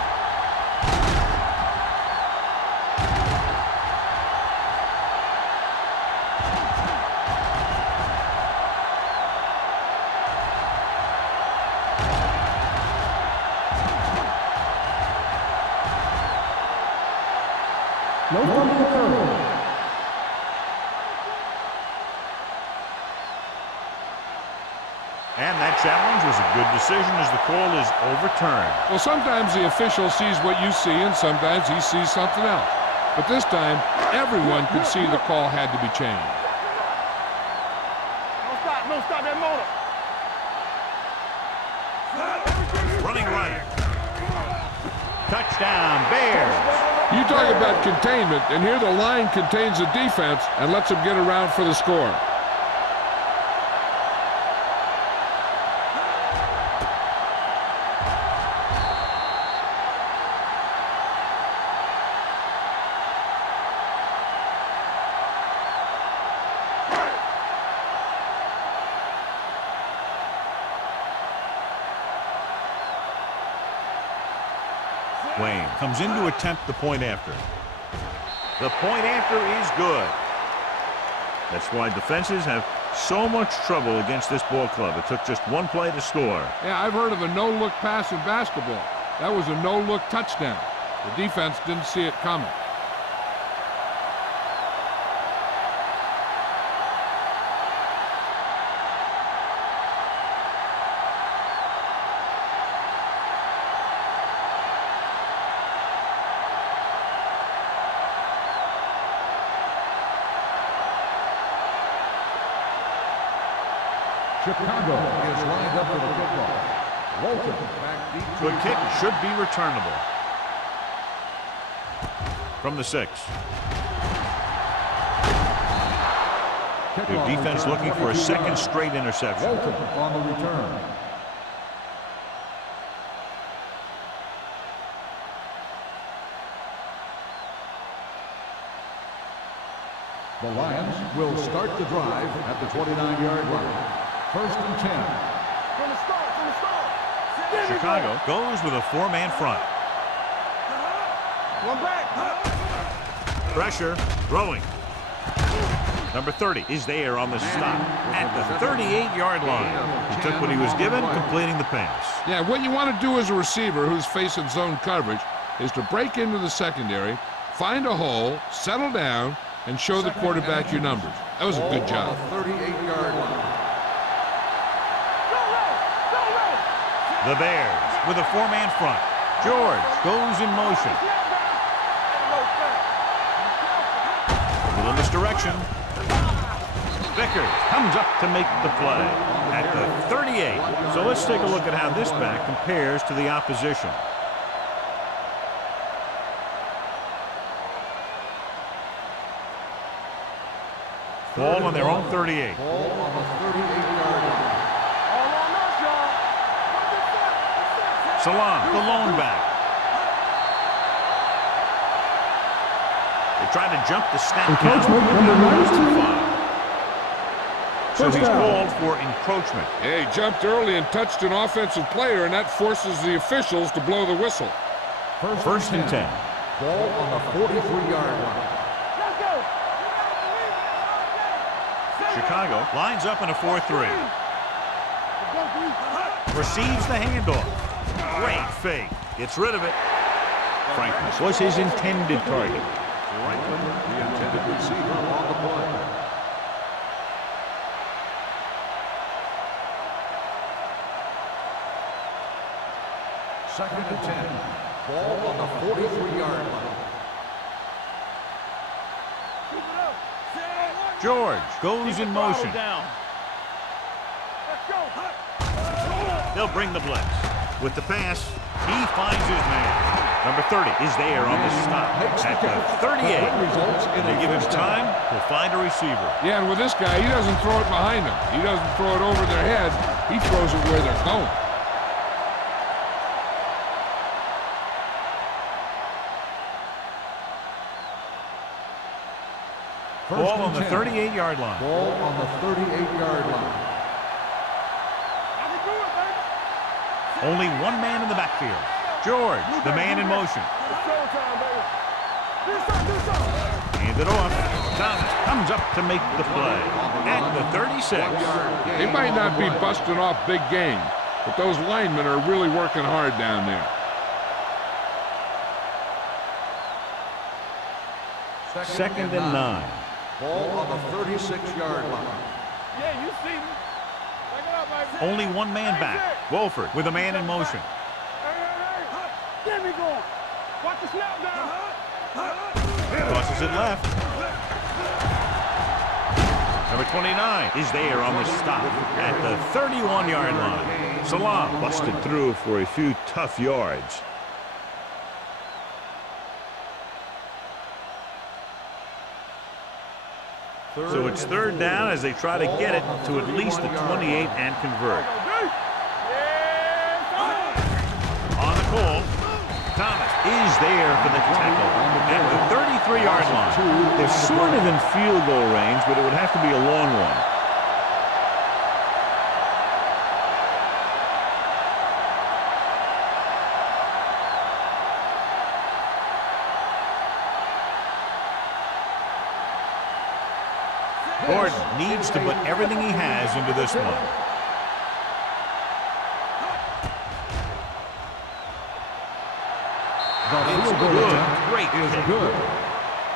No fumble recovery. And that challenge was a good decision as the call is overturned. Well, sometimes the official sees what you see and sometimes he sees something else. But this time, everyone could see the call had to be changed. Touchdown, Bears. You talk about containment, and here the line contains the defense and lets them get around for the score. Wayne comes in to attempt the point after. The point after is good. That's why defenses have so much trouble against this ball club. It took just one play to score. Yeah, I've heard of a no-look pass in basketball. That was a no-look touchdown. The defense didn't see it coming. Chicago is lined up for the kickoff. Walton back deep. The kick should be returnable. From the 6. The defense looking for a second straight interception. Walton on the return. The Lions will start the drive at the 29-yard line. 1st and 10. From the start. Chicago goes with a 4-man front. One back. Pressure, throwing. Number 30 is there on the stop at the 38-yard line. He took what he was given, completing the pass. Yeah, what you want to do as a receiver who's facing zone coverage is to break into the secondary, find a hole, settle down, and show the quarterback your numbers. That was a good job. 38-yard line. The Bears with a 4-man front. George goes in motion. A little misdirection. Vickers comes up to make the play at the 38. So let's take a look at how this back compares to the opposition. Ball on their own 38. Ball on the 38-yard line. Salam, the lone back. They try to jump the snap count. Encroachment number 19. So he's called for encroachment. Yeah, he jumped early and touched an offensive player, and that forces the officials to blow the whistle. First and 10. Ball on the 43-yard line. Chicago lines up in a 4-3. Receives the handoff. Great fake. Gets rid of it. Franklin was his intended target. Franklin, the intended receiver on the play. Second and 10. Ball on the 43-yard line. George goes in motion. They'll bring the blitz. With the pass, he finds his man. Number 30 is there on the stop at the 38. And they give him time to find a receiver. Yeah, and with this guy, he doesn't throw it behind them. He doesn't throw it over their head. He throws it where they're going. Ball on the 38-yard line. Ball on the 38-yard line. Only one man in the backfield. George, the man in motion. Hand it off. Thomas comes up to make the play at the 36. They might not be busting off big game, but those linemen are really working hard down there. Second and 9. Ball on the 36-yard line. Yeah, you see me. Back it up, baby. Only one man back. Wolford with a man in motion. There we go. Watch the snap down. Tosses it left. Number 29 is there on the stop at the 31-yard line. Salam busted through for a few tough yards. So it's third down as they try to get it to at least the 28 and convert. On the call, Thomas is there for the tackle at the 33-yard line. They're sort of in field goal range, but it would have to be a long one. Gordon needs to put everything he has into this one. It's good. Great kick.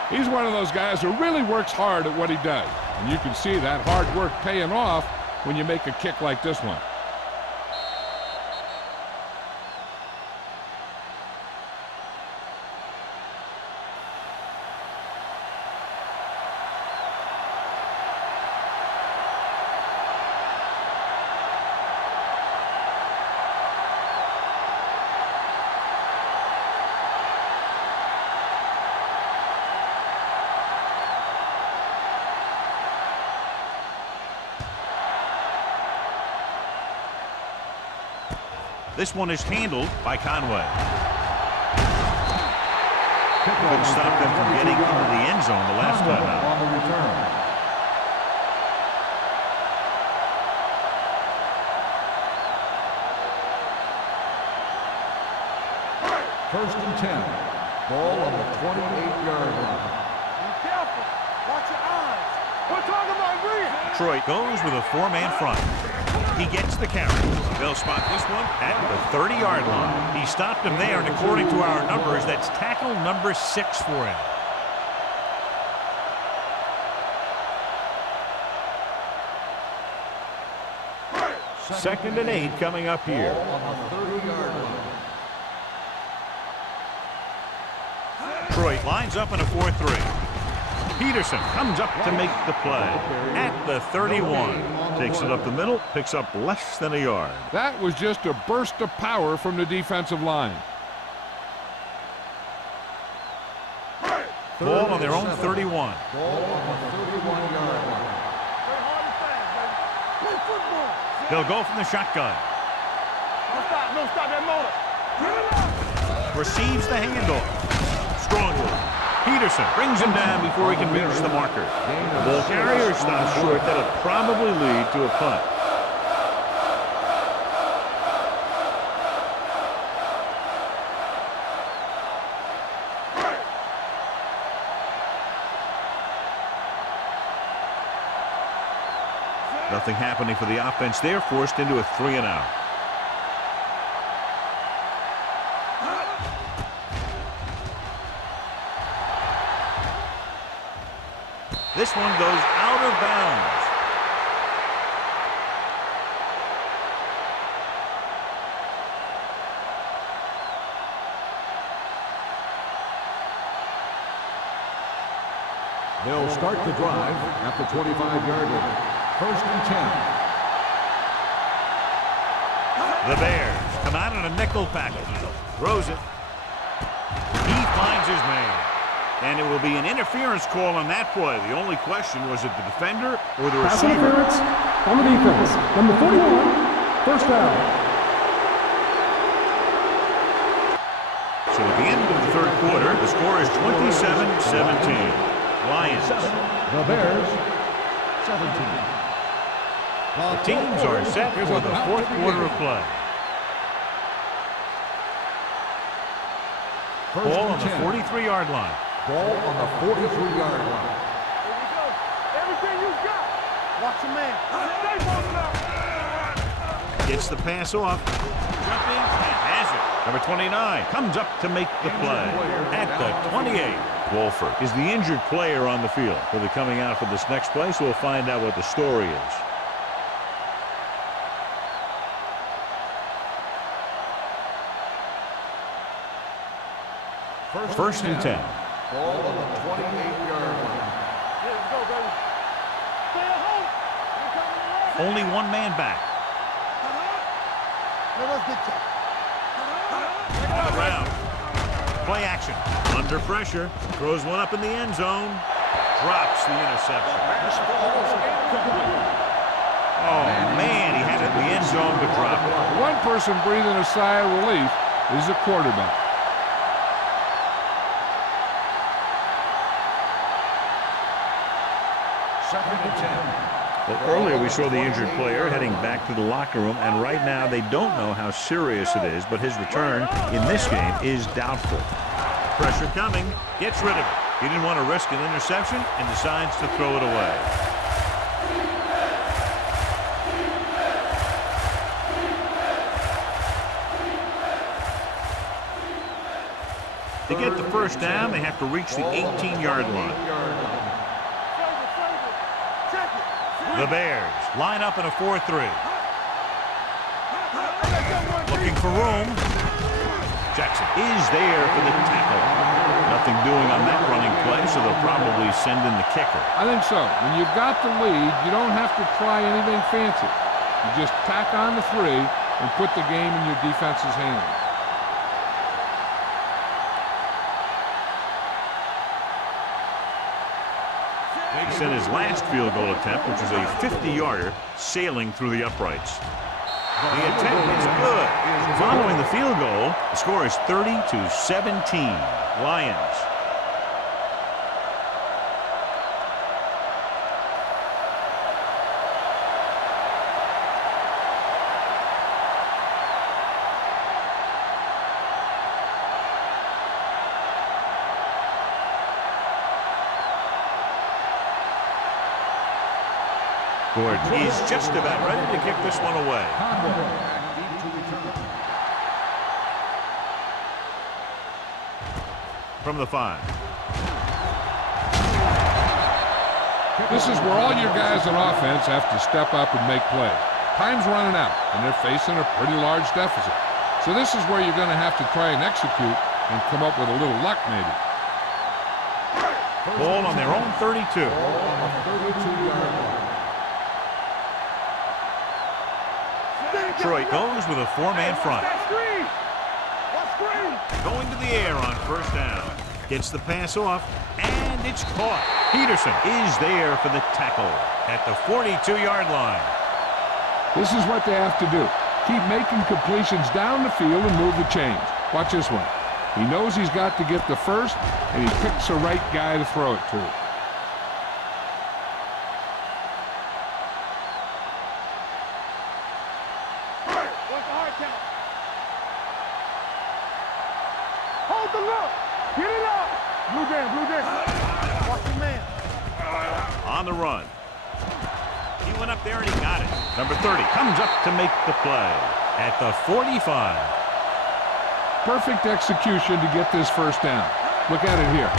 He's one of those guys who really works hard at what he does. And you can see that hard work paying off when you make a kick like this one. This one is handled by Conway. Couldn't stop them from getting into the end zone the last time out. On the return. First and 10. Ball on the 28-yard line. Be careful. Watch your eyes. We're talking about real. Detroit goes with a four-man front. He gets the carry. They'll spot this one at the 30-yard line. He stopped him there, and according to our numbers, that's tackle number 6 for him. Second and 8 coming up here. On the 30-yard line. Detroit lines up in a 4-3. Peterson comes up to make the play at the 31. Takes it up the middle, picks up less than a yard. That was just a burst of power from the defensive line. Ball on their own 31. Ball on the 31-yard line. Play hard and fast, baby. Play football. They'll go from the shotgun. No stop that motor. Receives the handoff. Strongly. Peterson brings him down before he can reach the marker. The ball carrier stops short. That'll probably lead to a punt. Nothing happening for the offense there, forced into a 3-and-out. This one goes out of bounds. They'll start the drive at the 25-yard line. First and 10. The Bears come out in a nickel package. Throws it. He finds his man. And it will be an interference call on that play. The only question was it the defender or the Pass receiver. interference on the defense. Number 41, first down. So at the end of the third quarter, the score is 27-17. Lions. The Bears, 17. The teams are set for the fourth quarter of play. Ball on the 43-yard line. Ball on the 43-yard line. Here we go. Everything you got. Watch your man. Stay moving up. Gets the pass off. Jumping and has it. Number 29 comes up to make the play at the 28. Wolford is the injured player on the field. He'll be coming out for this next play, so we'll find out what the story is. First and 10. Ball on the 28-yard line. Here we go, baby. Stay at home. Here comes the run. Only one man back. Let us get you. On the ground. Play action. Under pressure. Throws one up in the end zone. Drops the interception. Oh, man, he had it in the end zone but dropped it. One person breathing a sigh of relief is the quarterback. Second and 10. Well, earlier we saw the injured player heading back to the locker room, and right now they don't know how serious it is, but his return in this game is doubtful. Pressure coming, gets rid of it. He didn't want to risk an interception and decides to throw it away. To get the first down, they have to reach the 18-yard line. The Bears line up in a 4-3. Looking for room. Jackson is there for the tackle. Nothing doing on that running play, so they'll probably send in the kicker. I think so. When you've got the lead, you don't have to try anything fancy. You just tack on the 3 and put the game in your defense's hands. Makes in his last field goal attempt, which is a 50-yarder, sailing through the uprights. The attempt is good. Following the field goal, the score is 30-17. Lions. Gordon is just about ready to kick this one away. From the 5. This is where all your guys on offense have to step up and make plays. Time's running out, and they're facing a pretty large deficit. So this is where you're going to have to try and execute and come up with a little luck, maybe. Ball on their own 32. Detroit goes with a 4-man front. Going to the air on first down. Gets the pass off, and it's caught. Peterson is there for the tackle at the 42-yard line. This is what they have to do. Keep making completions down the field and move the chains. Watch this one. He knows he's got to get the first, and he picks the right guy to throw it to. On the run. He went up there and he got it. Number 30 comes up to make the play at the 45. Perfect execution to get this first down. Look at it here.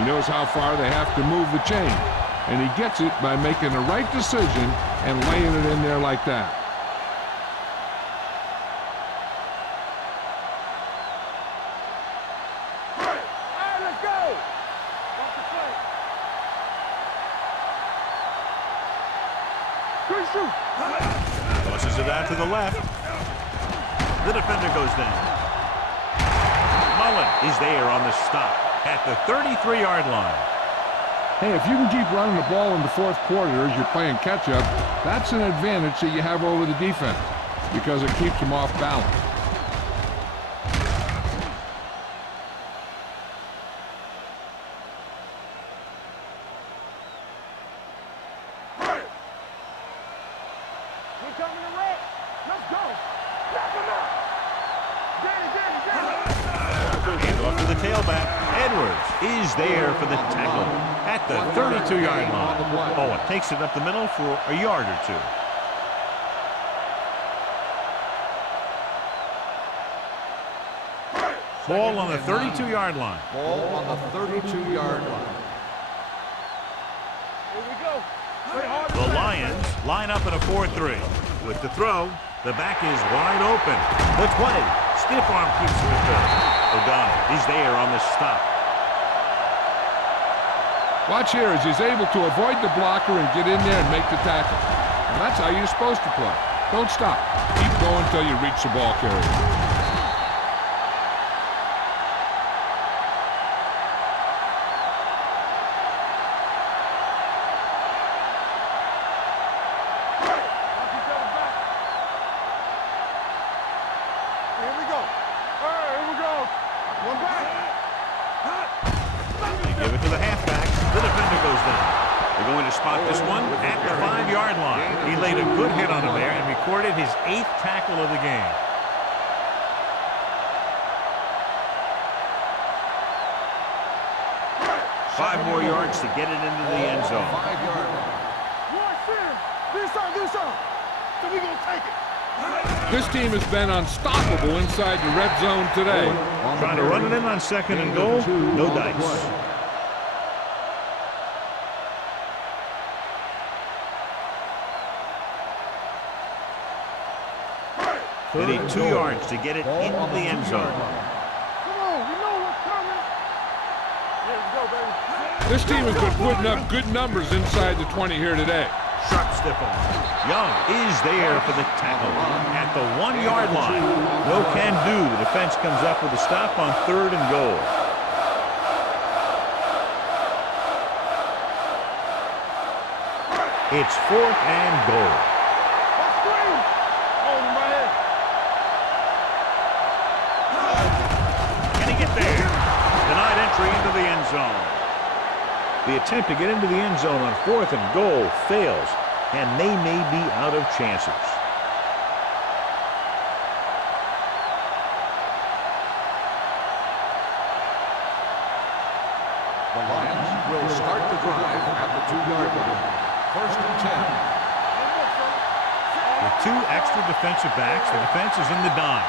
He knows how far they have to move the chain, and he gets it by making the right decision and laying it in there like that. Tosses it out to the left. The defender goes down. Mullen is there on the stop at the 33-yard line. Hey, if you can keep running the ball in the fourth quarter as you're playing catch-up, that's an advantage that you have over the defense because it keeps them off balance. Is there for the tackle at the 32-yard line. Owen takes it up the middle for a yard or two. Ball on the 32-yard line. Ball on the 32-yard line. Here we go. The Lions line up in a 4-3. With the throw, the back is wide open. The 20. Stiff arm keeps him at good. O'Donnell is there on the stop. Watch here as he's able to avoid the blocker and get in there and make the tackle. And that's how you're supposed to play. Don't stop. Keep going until you reach the ball carrier. to the halfback. The defender goes down. They're going to spot this one at the 5-yard line. He laid a good hit on him there and recorded his 8th tackle of the game. Five more yards to get it into the end zone. 5-yard line. This on. So we gonna take it. This team has been unstoppable inside the red zone today. Trying to run it in on 2nd and goal. No dice. They need 2 yards to get it into the end zone. Come on, we know what's coming. Here we go, baby. This team has been putting up good numbers inside the 20 here today. Sharp stiff on. Young is there for the tackle at the 1-yard line. No can do. The defense comes up with a stop on 3rd and goal. It's 4th and goal. Let's scream. Hold him right here. Can he get there? Denied entry into the end zone. The attempt to get into the end zone on 4th and goal fails, and they may be out of chances. The Lions will start the drive at the 2-yard line. 1st and 10. With 2 extra defensive backs, the defense is in the dime.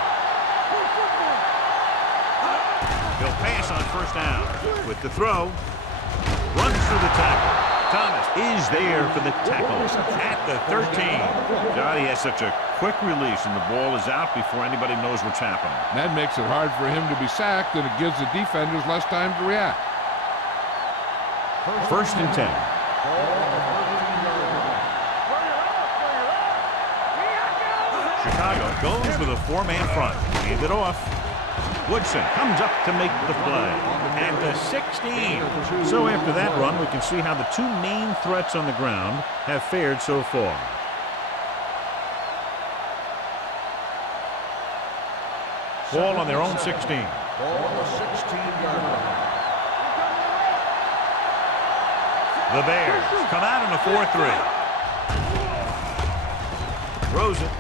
He'll pass on 1st down. With the throw, runs through the tackle. Thomas is there for the tackle at the 13. God, he has such a quick release, and the ball is out before anybody knows what's happening. That makes it hard for him to be sacked, and it gives the defenders less time to react. 1st and 10. Chicago goes with a 4-man front. Hand it off. Woodson comes up to make the play at the 16. So after that run, we can see how the 2 main threats on the ground have fared so far. Ball on their own 16. Ball on the 16-yard line. The Bears come out in a 4-3. Throws it.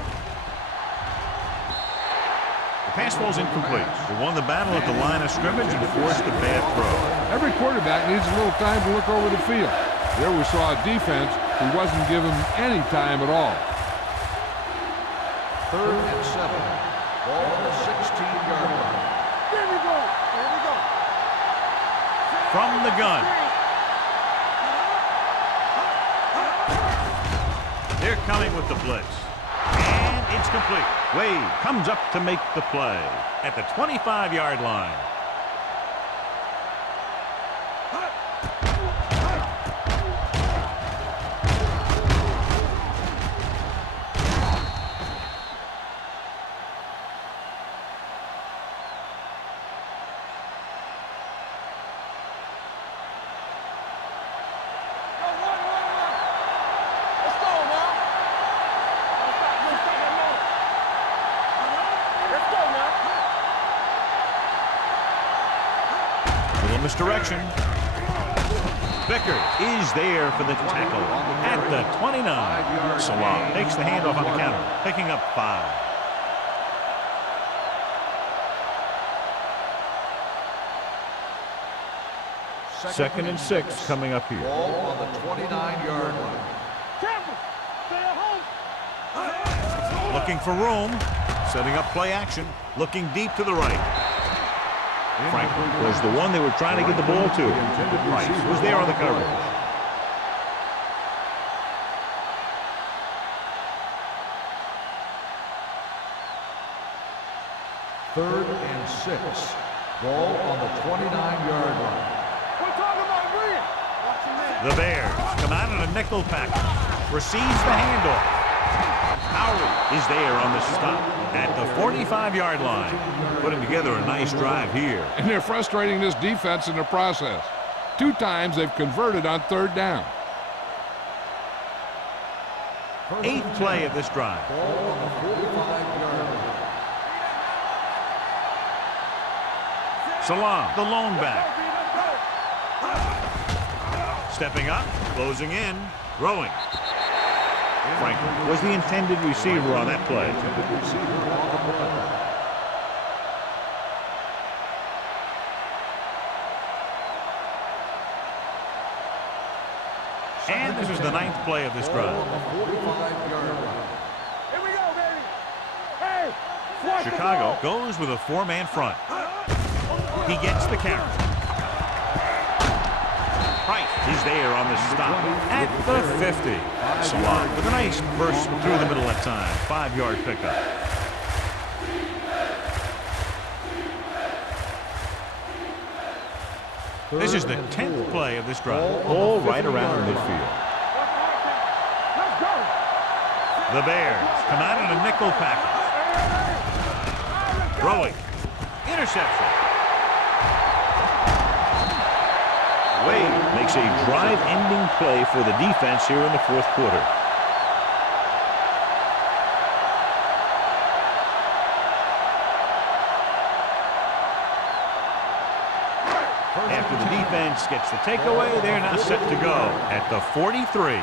The pass ball's incomplete. They won the battle at the line of scrimmage and forced a bad throw. Every quarterback needs a little time to look over the field. There we saw a defense who wasn't given any time at all. 3rd and 7. Ball on the 16-yard line. Here we go. From the gun. They're coming with the blitz. And it's complete. Wade comes up to make the play at the 25-yard line. Misdirection. Becker is there for the tackle at the 29. Salah takes the handoff on the counter, picking up 5. Second and 6 coming up here. Ball on the 29-yard line. Looking for room, setting up play action, looking deep to the right. Franklin was the one they were trying to get the ball to. Price was there on the coverage. Third and 6. Ball on the 29-yard line. We're talking about Green. The Bears come out in a nickel package. Receives the handoff. Howard is there on the stop at the 45-yard line. Putting together a nice drive here. And they're frustrating this defense in the process. 2 times they've converted on 3rd down. 8th play of this drive. Ball on the 45-yard line. Salam, the lone back. Stepping up, closing in, throwing. Franklin was the intended receiver on that play. And this is the 9th play of this drive. Here we go, baby. Hey, watch Chicago goes with a 4-man front. He gets the carry. Price is there on the stop at the 50. Salah with a nice burst through the middle that time. 5-yard pickup. This is the 10th play of this drive. All right around midfield. Let's go. The Bears come out in a nickel package. Throwing. Interception. Wade makes a drive-ending play for the defense here in the 4th quarter. After the defense gets the takeaway, they're now set to go at the 43.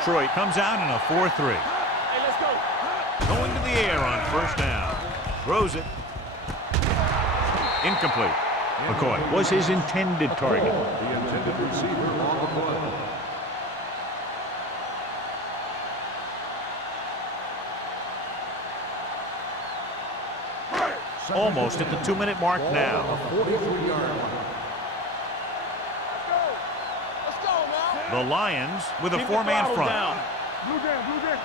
Detroit comes out in a 4-3. Hey, let's go. Going to the air on 1st down. Throws it. Incomplete. McCoy was his intended target. The intended receiver on the play. Almost at the 2-minute mark now. 43-yard line. Let's go, man. The Lions with a Keep the 4-man throttle front. down. Blue down, blue down.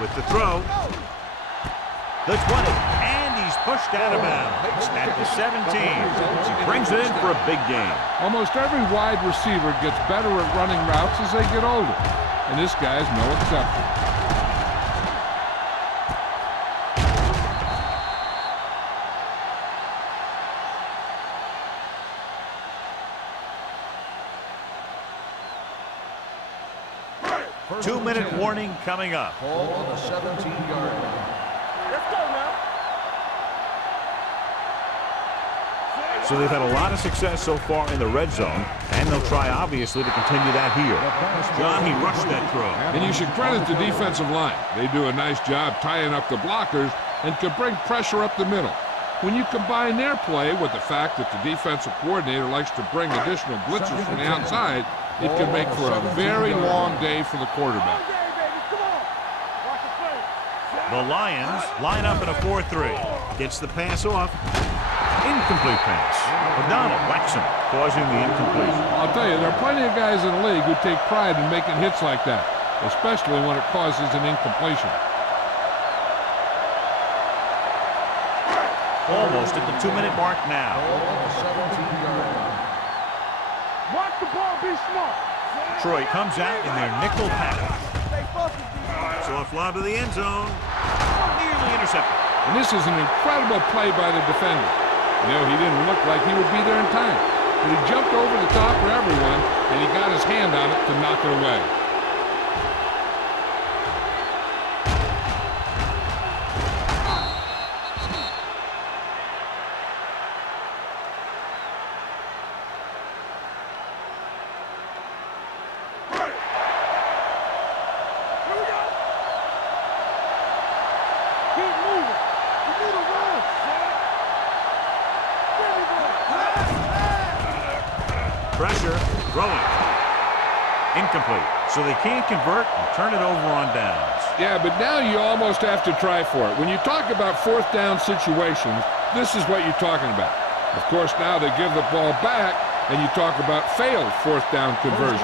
With the throw. The 20. And he's pushed out of bounds at the 17. He brings it in for a big gain. Almost every wide receiver gets better at running routes as they get older, and this guy's no exception. Two-minute warning coming up. Ball on the 17-yard line. Let's go now. So they've had a lot of success so far in the red zone, and they'll try, obviously, to continue that here. John, he rushed that throw. And you should credit the defensive line. They do a nice job tying up the blockers and can bring pressure up the middle. When you combine their play with the fact that the defensive coordinator likes to bring additional blitzers from the outside, it can make for a very long day for the quarterback. Hey, baby, come on. Watch the play. The Lions line up in a 4-3. Gets the pass off. Incomplete pass. O'Donnell whacks him, causing the incompletion. I'll tell you, there are plenty of guys in the league who take pride in making hits like that, especially when it causes an incompletion. Almost at the 2-minute mark now. Ball on the 17-yard line. Watch the ball, be smart. Detroit comes out in their nickel package. Stay focused, defense. Soft lob to the end zone. Nearly intercepted. And this is an incredible play by the defender. You know, he didn't look like he would be there in time, but he jumped over the top of everyone, and he got his hand on it to knock it away. Here we go. Keep moving. You need to run. There we go. Pressure. Throwing. Incomplete. So they can't convert and turn it over on downs. Yeah, but now you almost have to try for it. When you talk about 4th down situations, this is what you're talking about. Of course, now they give the ball back, and you talk about failed 4th down conversions.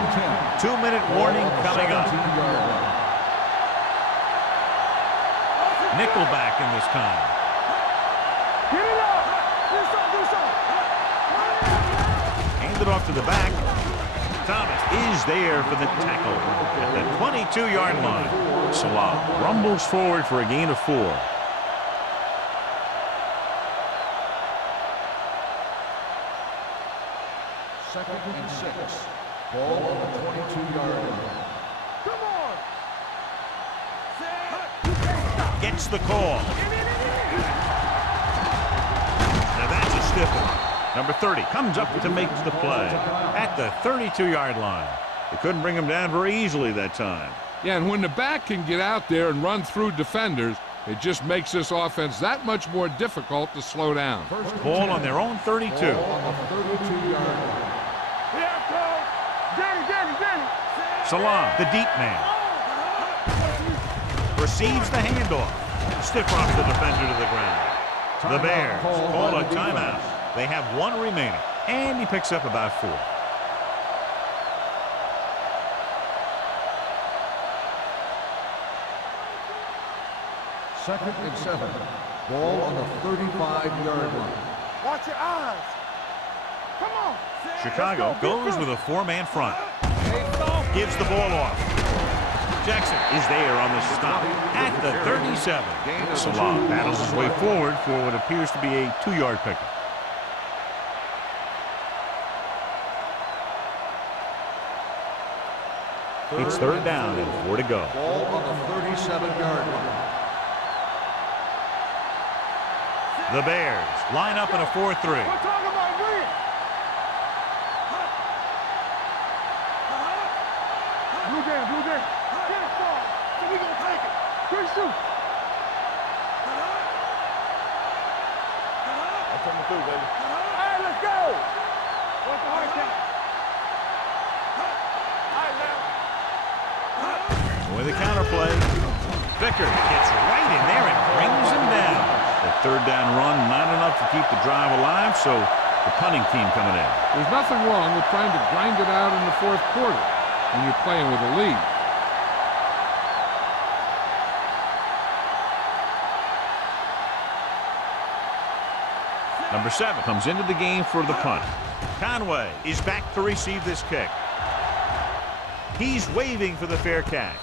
2-minute warning coming up. 17-yard line. Nickelback in this time. Get it up. Do something. Hand it off to the back. Thomas is there for the tackle at the 22-yard line. Salah rumbles forward for a gain of 4. Second and 6. Ball on the 22-yard line. Come on. Gets the call. stiffened. Number 30 comes up to make the play at the 32-yard line. They couldn't bring him down very easily that time. Yeah, and when the back can get out there and run through defenders, it just makes this offense that much more difficult to slow down. Ball on their own 32. On the 32-yard line. Salam, the deep man, receives the handoff. Stiff rocks the defender to the ground. The Bears call a timeout. They have one remaining, and he picks up about 4. Second and 7. Ball on the 35-yard line. Watch your eyes. Come on. Chicago goes with a 4-man front. Gives the ball off. Jackson is there on the stop at the 37. Salah battles his way forward for what appears to be a 2-yard pickup. It's third down and 4 to go. Ball on the 37-yard line. The Bears line up in a 4-3. We're talking about win. Blue game, blue game. Get it far. So we gonna take it. Quick shoot. I'm coming through, baby. All right, let's go. What's the hard count? All right, now. With the counterplay, Vicker gets right in there and brings him down. The third down run, not enough to keep the drive alive, so the punting team coming in. There's nothing wrong with trying to grind it out in the fourth quarter when you're playing with a lead. Number 7 comes into the game for the punt. Conway is back to receive this kick. He's waving for the fair catch.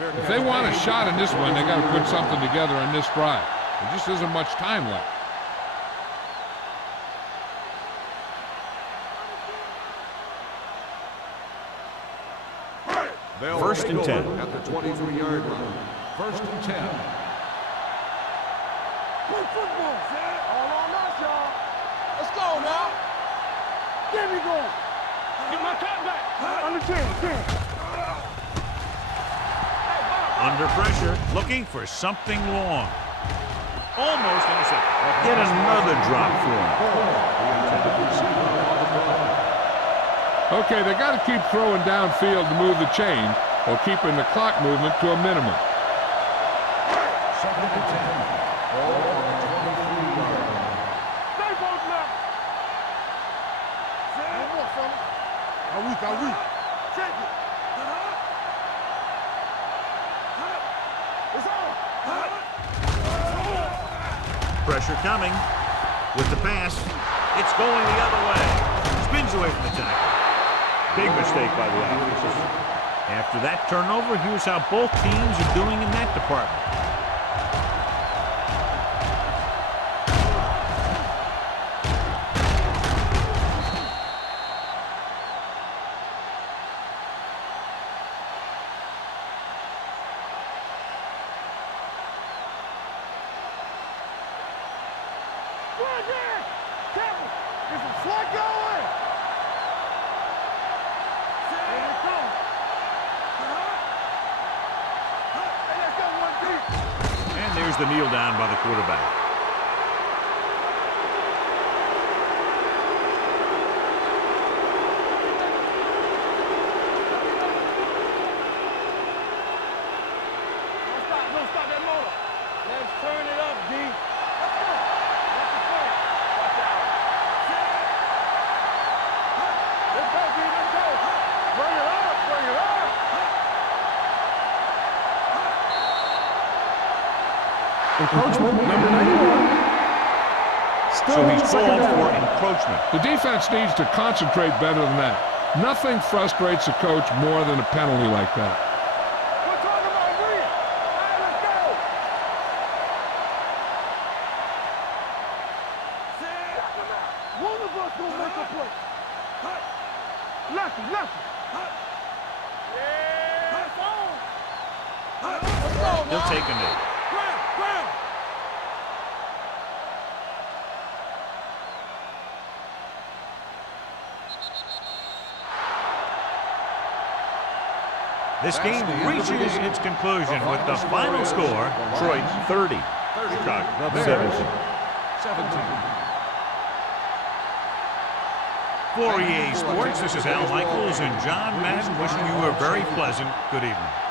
If they want a shot in this one, they got to put something together on this drive. There just isn't much time left. First and 10. At the 23-yard line. First and 10. Play football. All on us, y'all. Let's go now. Get me going. Get my cut back. Under 10. Under pressure, looking for something long. Almost intercepted. Get another drop for him. Okay, they got to keep throwing downfield to move the chain while keeping the clock movement to a minimum. Second and 10. Ball on the 23-yard line. Stay both left. One more, fella. Are we? Check it. It's on. Pressure coming. With the pass, it's going the other way. Spins away from the tackle. Big mistake by the offense. After that turnover, here's how both teams are doing in that department. There's a slug going. There it comes. Hey, let's go one deep. And there's the kneel down by the quarterback. Don't stop that motor. Let's turn it up, D. Let's go. Watch the play. Watch out. Let's go, D. Let's go. Bring it up. Bring it up. Encroachment, number 91. So he's called for encroachment. The defense needs to concentrate better than that. Nothing frustrates a coach more than a penalty like that. We're talking about win. All right, let's go. One of us will make a play. Lefty. Yeah, it's on. Let's go now. He'll take a knee. Ground. This game reaches its conclusion with the final score, Detroit 30, Chicago 17. For EA Sports, this is Al Michaels and John Madden wishing you a very pleasant good evening.